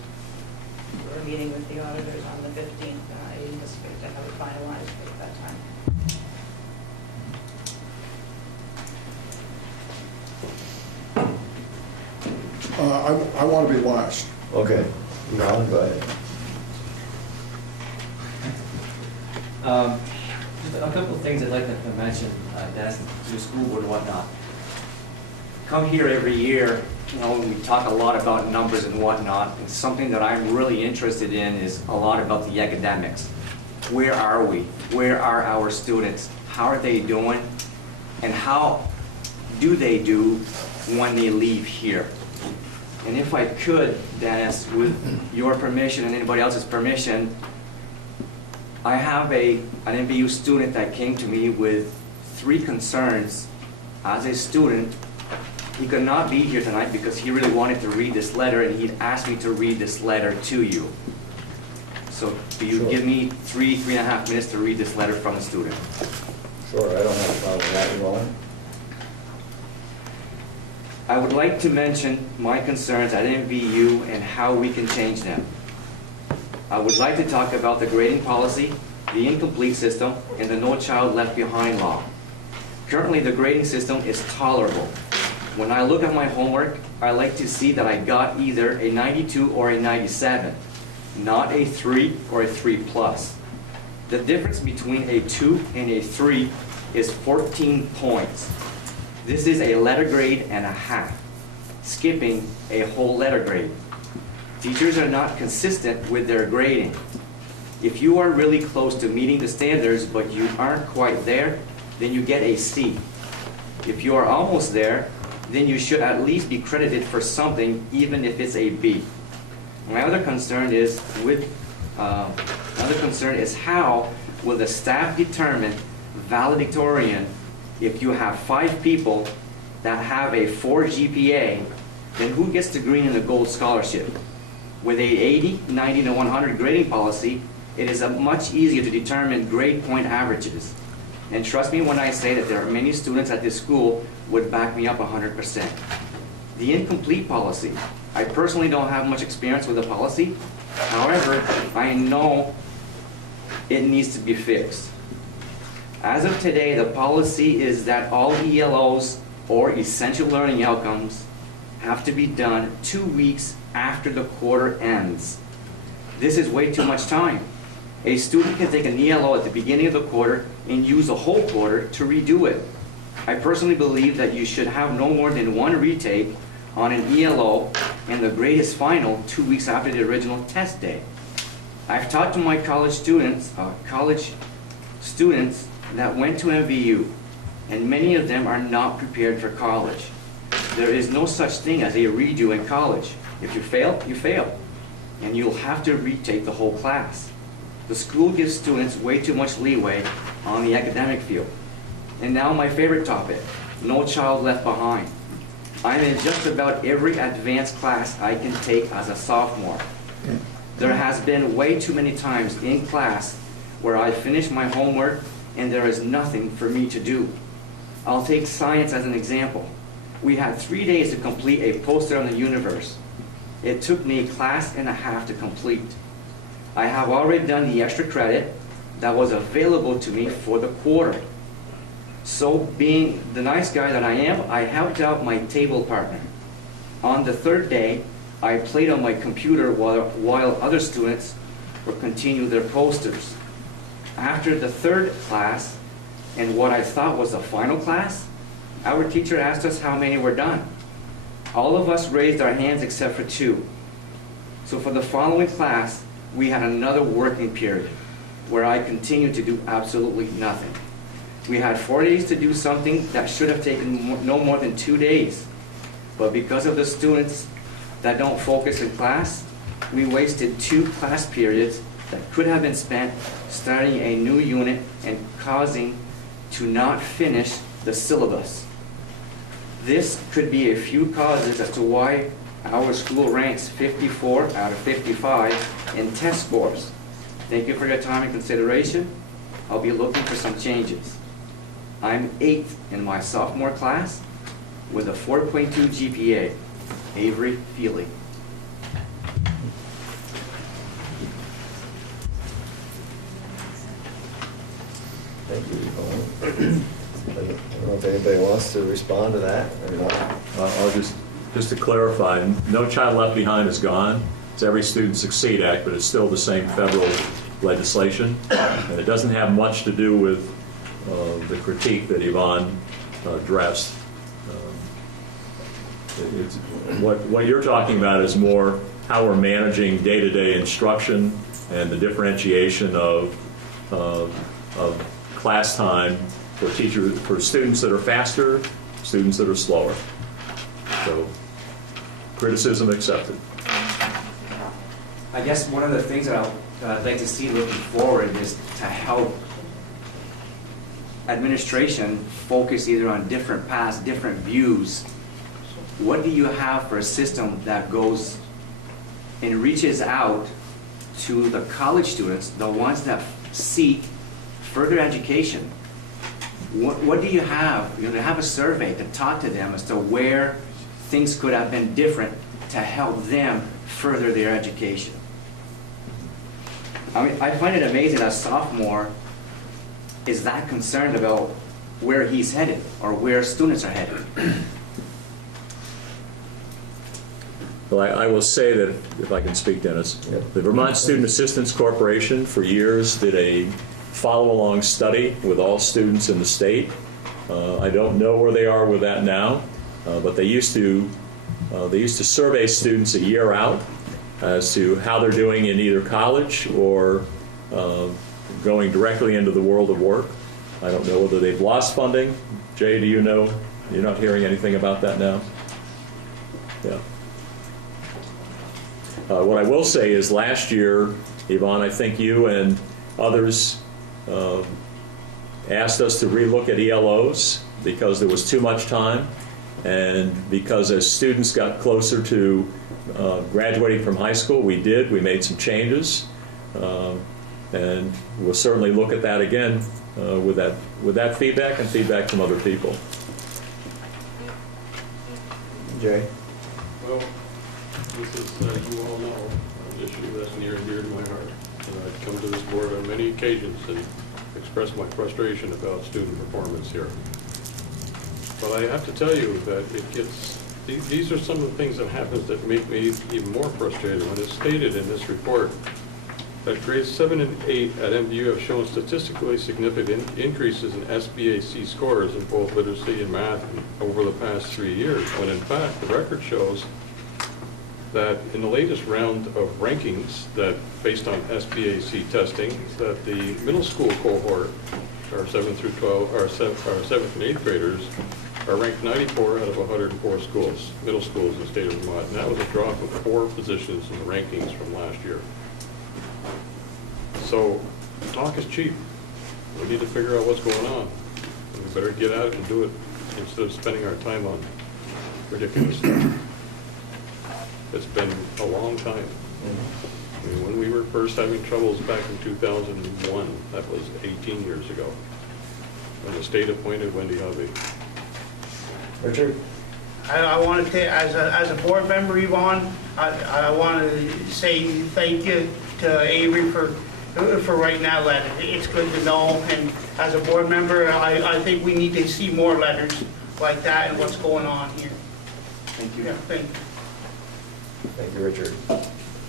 We're meeting with the auditors on the 15th, and I anticipate to have it finalized at that time. I want to be last. Okay. Ron, go ahead. Just a couple of things I'd like to mention, Dennis, to the school board and whatnot. Come here every year, we talk a lot about numbers and whatnot, and something that I'm really interested in is a lot about the academics. Where are we? Where are our students? How are they doing? And how do they do when they leave here? And if I could, Dennis, with your permission and anybody else's permission, I have an MVU student that came to me with 3 concerns as a student. He could not be here tonight because he really wanted to read this letter, and he'd asked me to read this letter to you. So do you give me 3.5 minutes to read this letter from the student? Sure, I don't have a problem with that. You want? I would like to mention my concerns at MVU and how we can change them. I would like to talk about the grading policy, the incomplete system, and the No Child Left Behind law. Currently, the grading system is tolerable. When I look at my homework, I like to see that I got either a 92 or a 97, not a 3 or a 3+. The difference between a 2 and a 3 is 14 points. This is a letter grade and a half, skipping a whole letter grade. Teachers are not consistent with their grading. If you are really close to meeting the standards but you aren't quite there, then you get a C. If you are almost there, then you should at least be credited for something, even if it's a B. My other concern is how will the staff determine valedictorian if you have 5 people that have a 4 GPA, then who gets the green and the gold scholarship? With a 80, 90, and 100 grading policy, it is much easier to determine grade point averages. And trust me when I say that there are many students at this school would back me up 100%. The incomplete policy, I personally don't have much experience with the policy. However, I know it needs to be fixed. As of today, the policy is that all ELOs or essential learning outcomes have to be done 2 weeks after the quarter ends. This is way too much time. A student can take an ELO at the beginning of the quarter and use a whole quarter to redo it. I personally believe that you should have no more than 1 retake on an ELO and the grade is final 2 weeks after the original test day. I've talked to my college students that went to MVU, and many of them are not prepared for college. There is no such thing as a redo in college. If you fail, you fail, and you'll have to retake the whole class. The school gives students way too much leeway on the academic field. And now my favorite topic, no child left behind. I'm in just about every advanced class I can take as a sophomore. There has been way too many times in class where I finish my homework and there is nothing for me to do. I'll take science as an example. We had 3 days to complete a poster on the universe. It took me a class and a half to complete. I have already done the extra credit that was available to me for the quarter. So being the nice guy that I am, I helped out my table partner. On the 3rd day, I played on my computer while other students were continuing their posters. After the 3rd class, and what I thought was the final class, our teacher asked us how many were done. All of us raised our hands except for 2. So for the following class, we had another working period where I continued to do absolutely nothing. We had 4 days to do something that should have taken no more than 2 days. But because of the students that don't focus in class, we wasted 2 class periods that could have been spent starting a new unit and causing to not finish the syllabus. This could be a few causes as to why our school ranks 54 out of 55 in test scores. Thank you for your time and consideration. I'll be looking for some changes. I'm 8th in my sophomore class with a 4.2 GPA. Avery Feely. Thank you, Yvonne. I don't know if anybody wants to respond to that or not. I'll just to clarify, no child left behind is gone. It's Every Student Succeed Act, but it's still the same federal legislation. And it doesn't have much to do with the critique that Yvonne addressed. What you're talking about is more how we're managing day-to-day instruction and the differentiation of class time for students that are faster, students that are slower. So, criticism accepted. I guess one of the things that I'd like to see looking forward is to help administration focus either on different paths, different views. What do you have for a system that goes and reaches out to the college students, the ones that seek further education? What do you have? You know, to have a survey to talk to them as to where things could have been different to help them further their education. I mean, I find it amazing a sophomore is that concerned about where he's headed or where students are headed. Well, I will say that, if I can speak, Dennis, the Vermont Student Assistance Corporation for years did a follow-along study with all students in the state. I don't know where they are with that now, but they used to survey students a year out as to how they're doing in either college or going directly into the world of work. I don't know whether they've lost funding. Jay, do you know? You're not hearing anything about that now? Yeah. What I will say is last year, Yvonne, I think you and others asked us to relook at ELOs because there was too much time, and because as students got closer to graduating from high school, we made some changes, and we'll certainly look at that again with that feedback and feedback from other people. Jay? Well, this is, you all know, an issue that's near and dear to my heart. And I've come to this board on many occasions and expressed my frustration about student performance here. But I have to tell you that these are some of the things that happen that make me even more frustrated when it's stated in this report that grades 7 and 8 at MDU have shown statistically significant increases in SBAC scores in both literacy and math over the past 3 years, when in fact the record shows that in the latest round of rankings that based on SBAC testing, that the middle school cohort, our 7th through 12, our 7th and 8th graders, are ranked 94 out of 104 schools, middle schools in the state of Vermont. And that was a drop of 4 positions in the rankings from last year. So talk is cheap. We need to figure out what's going on. And we better get at it and do it instead of spending our time on ridiculous stuff. It's been a long time. I mean, when we were first having troubles back in 2001, that was 18 years ago, when the state appointed Wendy Hovey. Richard? I want to, as a board member, Yvonne, I want to say thank you to Avery for writing that letter. It's good to know, and as a board member, I think we need to see more letters like that and what's going on here. Thank you. Yeah, thank you. Thank you, Richard.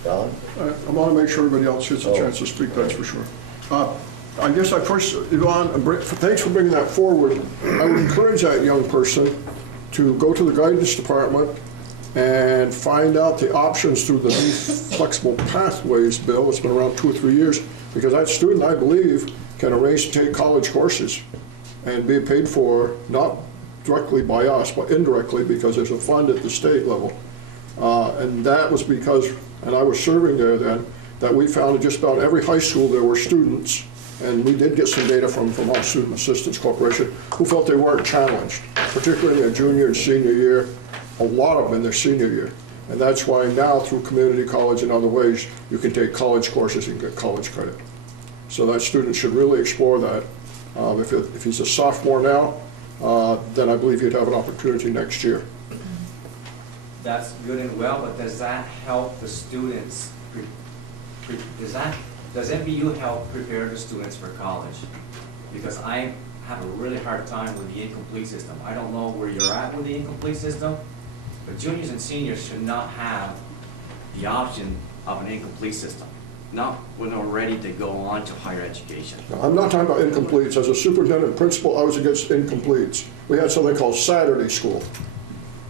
Don? I want to make sure everybody else gets a chance to speak, that's for sure. I guess Yvonne, thanks for bringing that forward. I would encourage that young person to go to the guidance department and find out the options through the new flexible pathways bill. It's been around 2 or 3 years, because that student, I believe, can arrange to take college courses and be paid for, not directly by us, but indirectly, because there's a fund at the state level. And that was because, and I was serving there then, that we found in just about every high school there were students, and we did get some data from Vermont Student Assistance Corporation, who felt they weren't challenged, particularly in their junior and senior year, a lot of them in their senior year. And that's why now, through community college and other ways, you can take college courses and get college credit. So that student should really explore that. If he's a sophomore now, then I believe he'd have an opportunity next year. That's good and well, but does that help the students? Does MBU help prepare the students for college? Because I have a really hard time with the incomplete system. I don't know where you're at with the incomplete system, but juniors and seniors should not have the option of an incomplete system, not when they're ready to go on to higher education. Now, I'm not talking about incompletes. As a superintendent principal, I was against incompletes. We had something called Saturday school.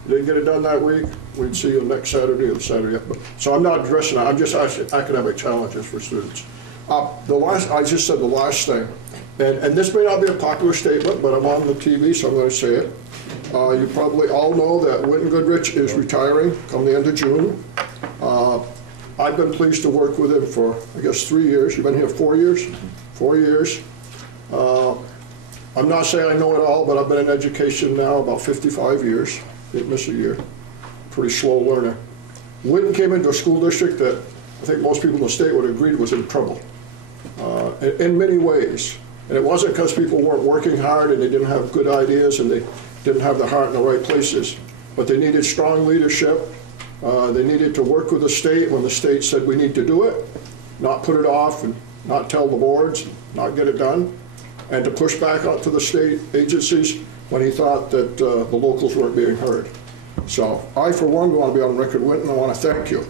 You didn't get it done that week, we'd see you next Saturday or the Saturday after. So I'm not addressing that, I'm just asking academic challenges for students. I just said the last thing, and this may not be a popular statement, but I'm on the TV, so I'm going to say it. You probably all know that Winton Goodrich is retiring come the end of June. I've been pleased to work with him for, I guess, 3 years. You've been here 4 years? 4 years. I'm not saying I know it all, but I've been in education now about 55 years. Didn't miss a year. Pretty slow learner. Winton came into a school district that I think most people in the state would agree was in trouble in many ways. And it wasn't because people weren't working hard and they didn't have good ideas and they didn't have the heart in the right places, but they needed strong leadership. They needed to work with the state when the state said we need to do it, not put it off and not tell the boards, not get it done, and to push back out to the state agencies when he thought that the locals weren't being heard. So I, for one, want to be on record with, and I want to thank you.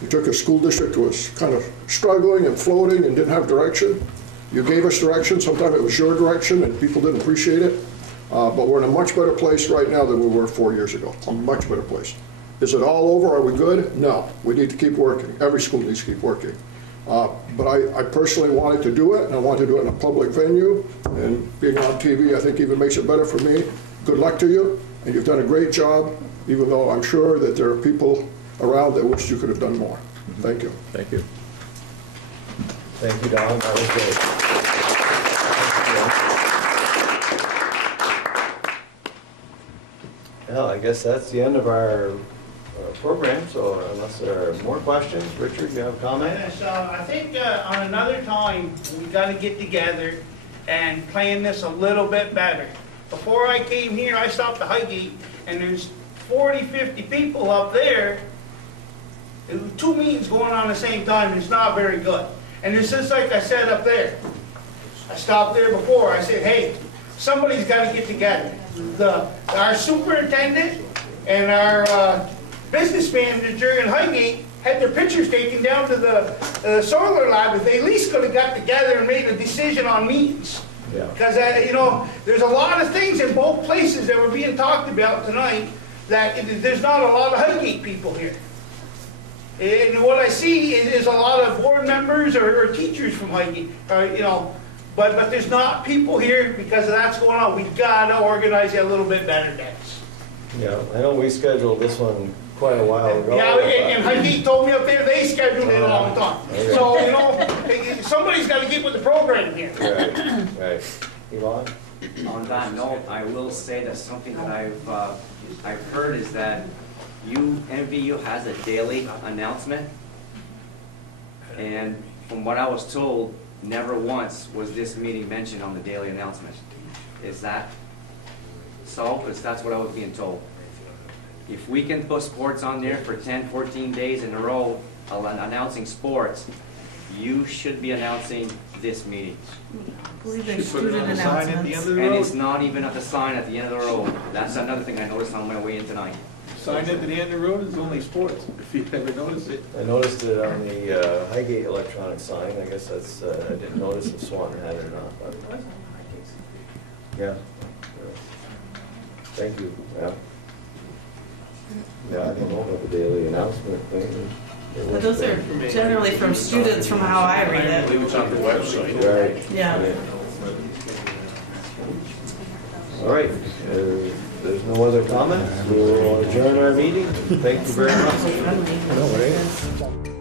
You took a school district that was kind of struggling and floating and didn't have direction. You gave us direction. Sometimes it was your direction and people didn't appreciate it. But we're in a much better place right now than we were 4 years ago. A much better place. Is it all over? Are we good? No. We need to keep working. Every school needs to keep working. But I personally wanted to do it, and I wanted to do it in a public venue. And being on TV, I think even makes it better for me. Good luck to you. And you've done a great job, even though I'm sure that there are people around that wish you could have done more. Thank you. Thank you. Thank you, Don. That was great. Well, I guess that's the end of our program, so unless there are more questions, Richard, you have a comment? Yes, I think on another time, we got to get together and plan this a little bit better. Before I came here, I stopped at Highgate, and there's 40, 50 people up there. There were 2 meetings going on at the same time, and it's not very good. And it's just like I said up there. I stopped there before. I said, hey, somebody's got to get together. Our superintendent and our business manager in Highgate had their pictures taken down to the solar lab. If they at least could have got together and made a decision on meetings. Yeah. Because, you know, there's a lot of things in both places that were being talked about tonight that there's not a lot of Highgate people here. And what I see is a lot of board members or teachers from Highgate, you know, but there's not people here because that's going on. We've got to organize it a little bit better, Dennis. Yeah, I know we scheduled this one quite a while ago. Yeah, and Highgate told me up there they scheduled it a long time. Okay. So, you know, somebody's got to get with the program here. Right, right. Yvonne? On that note, I will say that something that I've heard is that MVU has a daily announcement. And from what I was told, never once was this meeting mentioned on the daily announcement. Is that so? Because that's what I was being told. If we can put sports on there for 10, 14 days in a row, announcing sports, you should be announcing this meeting. I believe there's student announcements. And it's not even at the sign at the end of the road. That's another thing I noticed on my way in tonight. Sign at the end of the road is only sports, if you've ever noticed it. I noticed it on the Highgate electronic sign. I guess that's, I didn't notice if Swanton had it or not, but. Yeah. Thank you. Yeah. Yeah, I don't know about the daily announcement thing. But those are generally from students from how I read I believe it. it's on the website. Right. Yeah. All right. There's no other comments. We'll adjourn our meeting. Thank you very much. So friendly.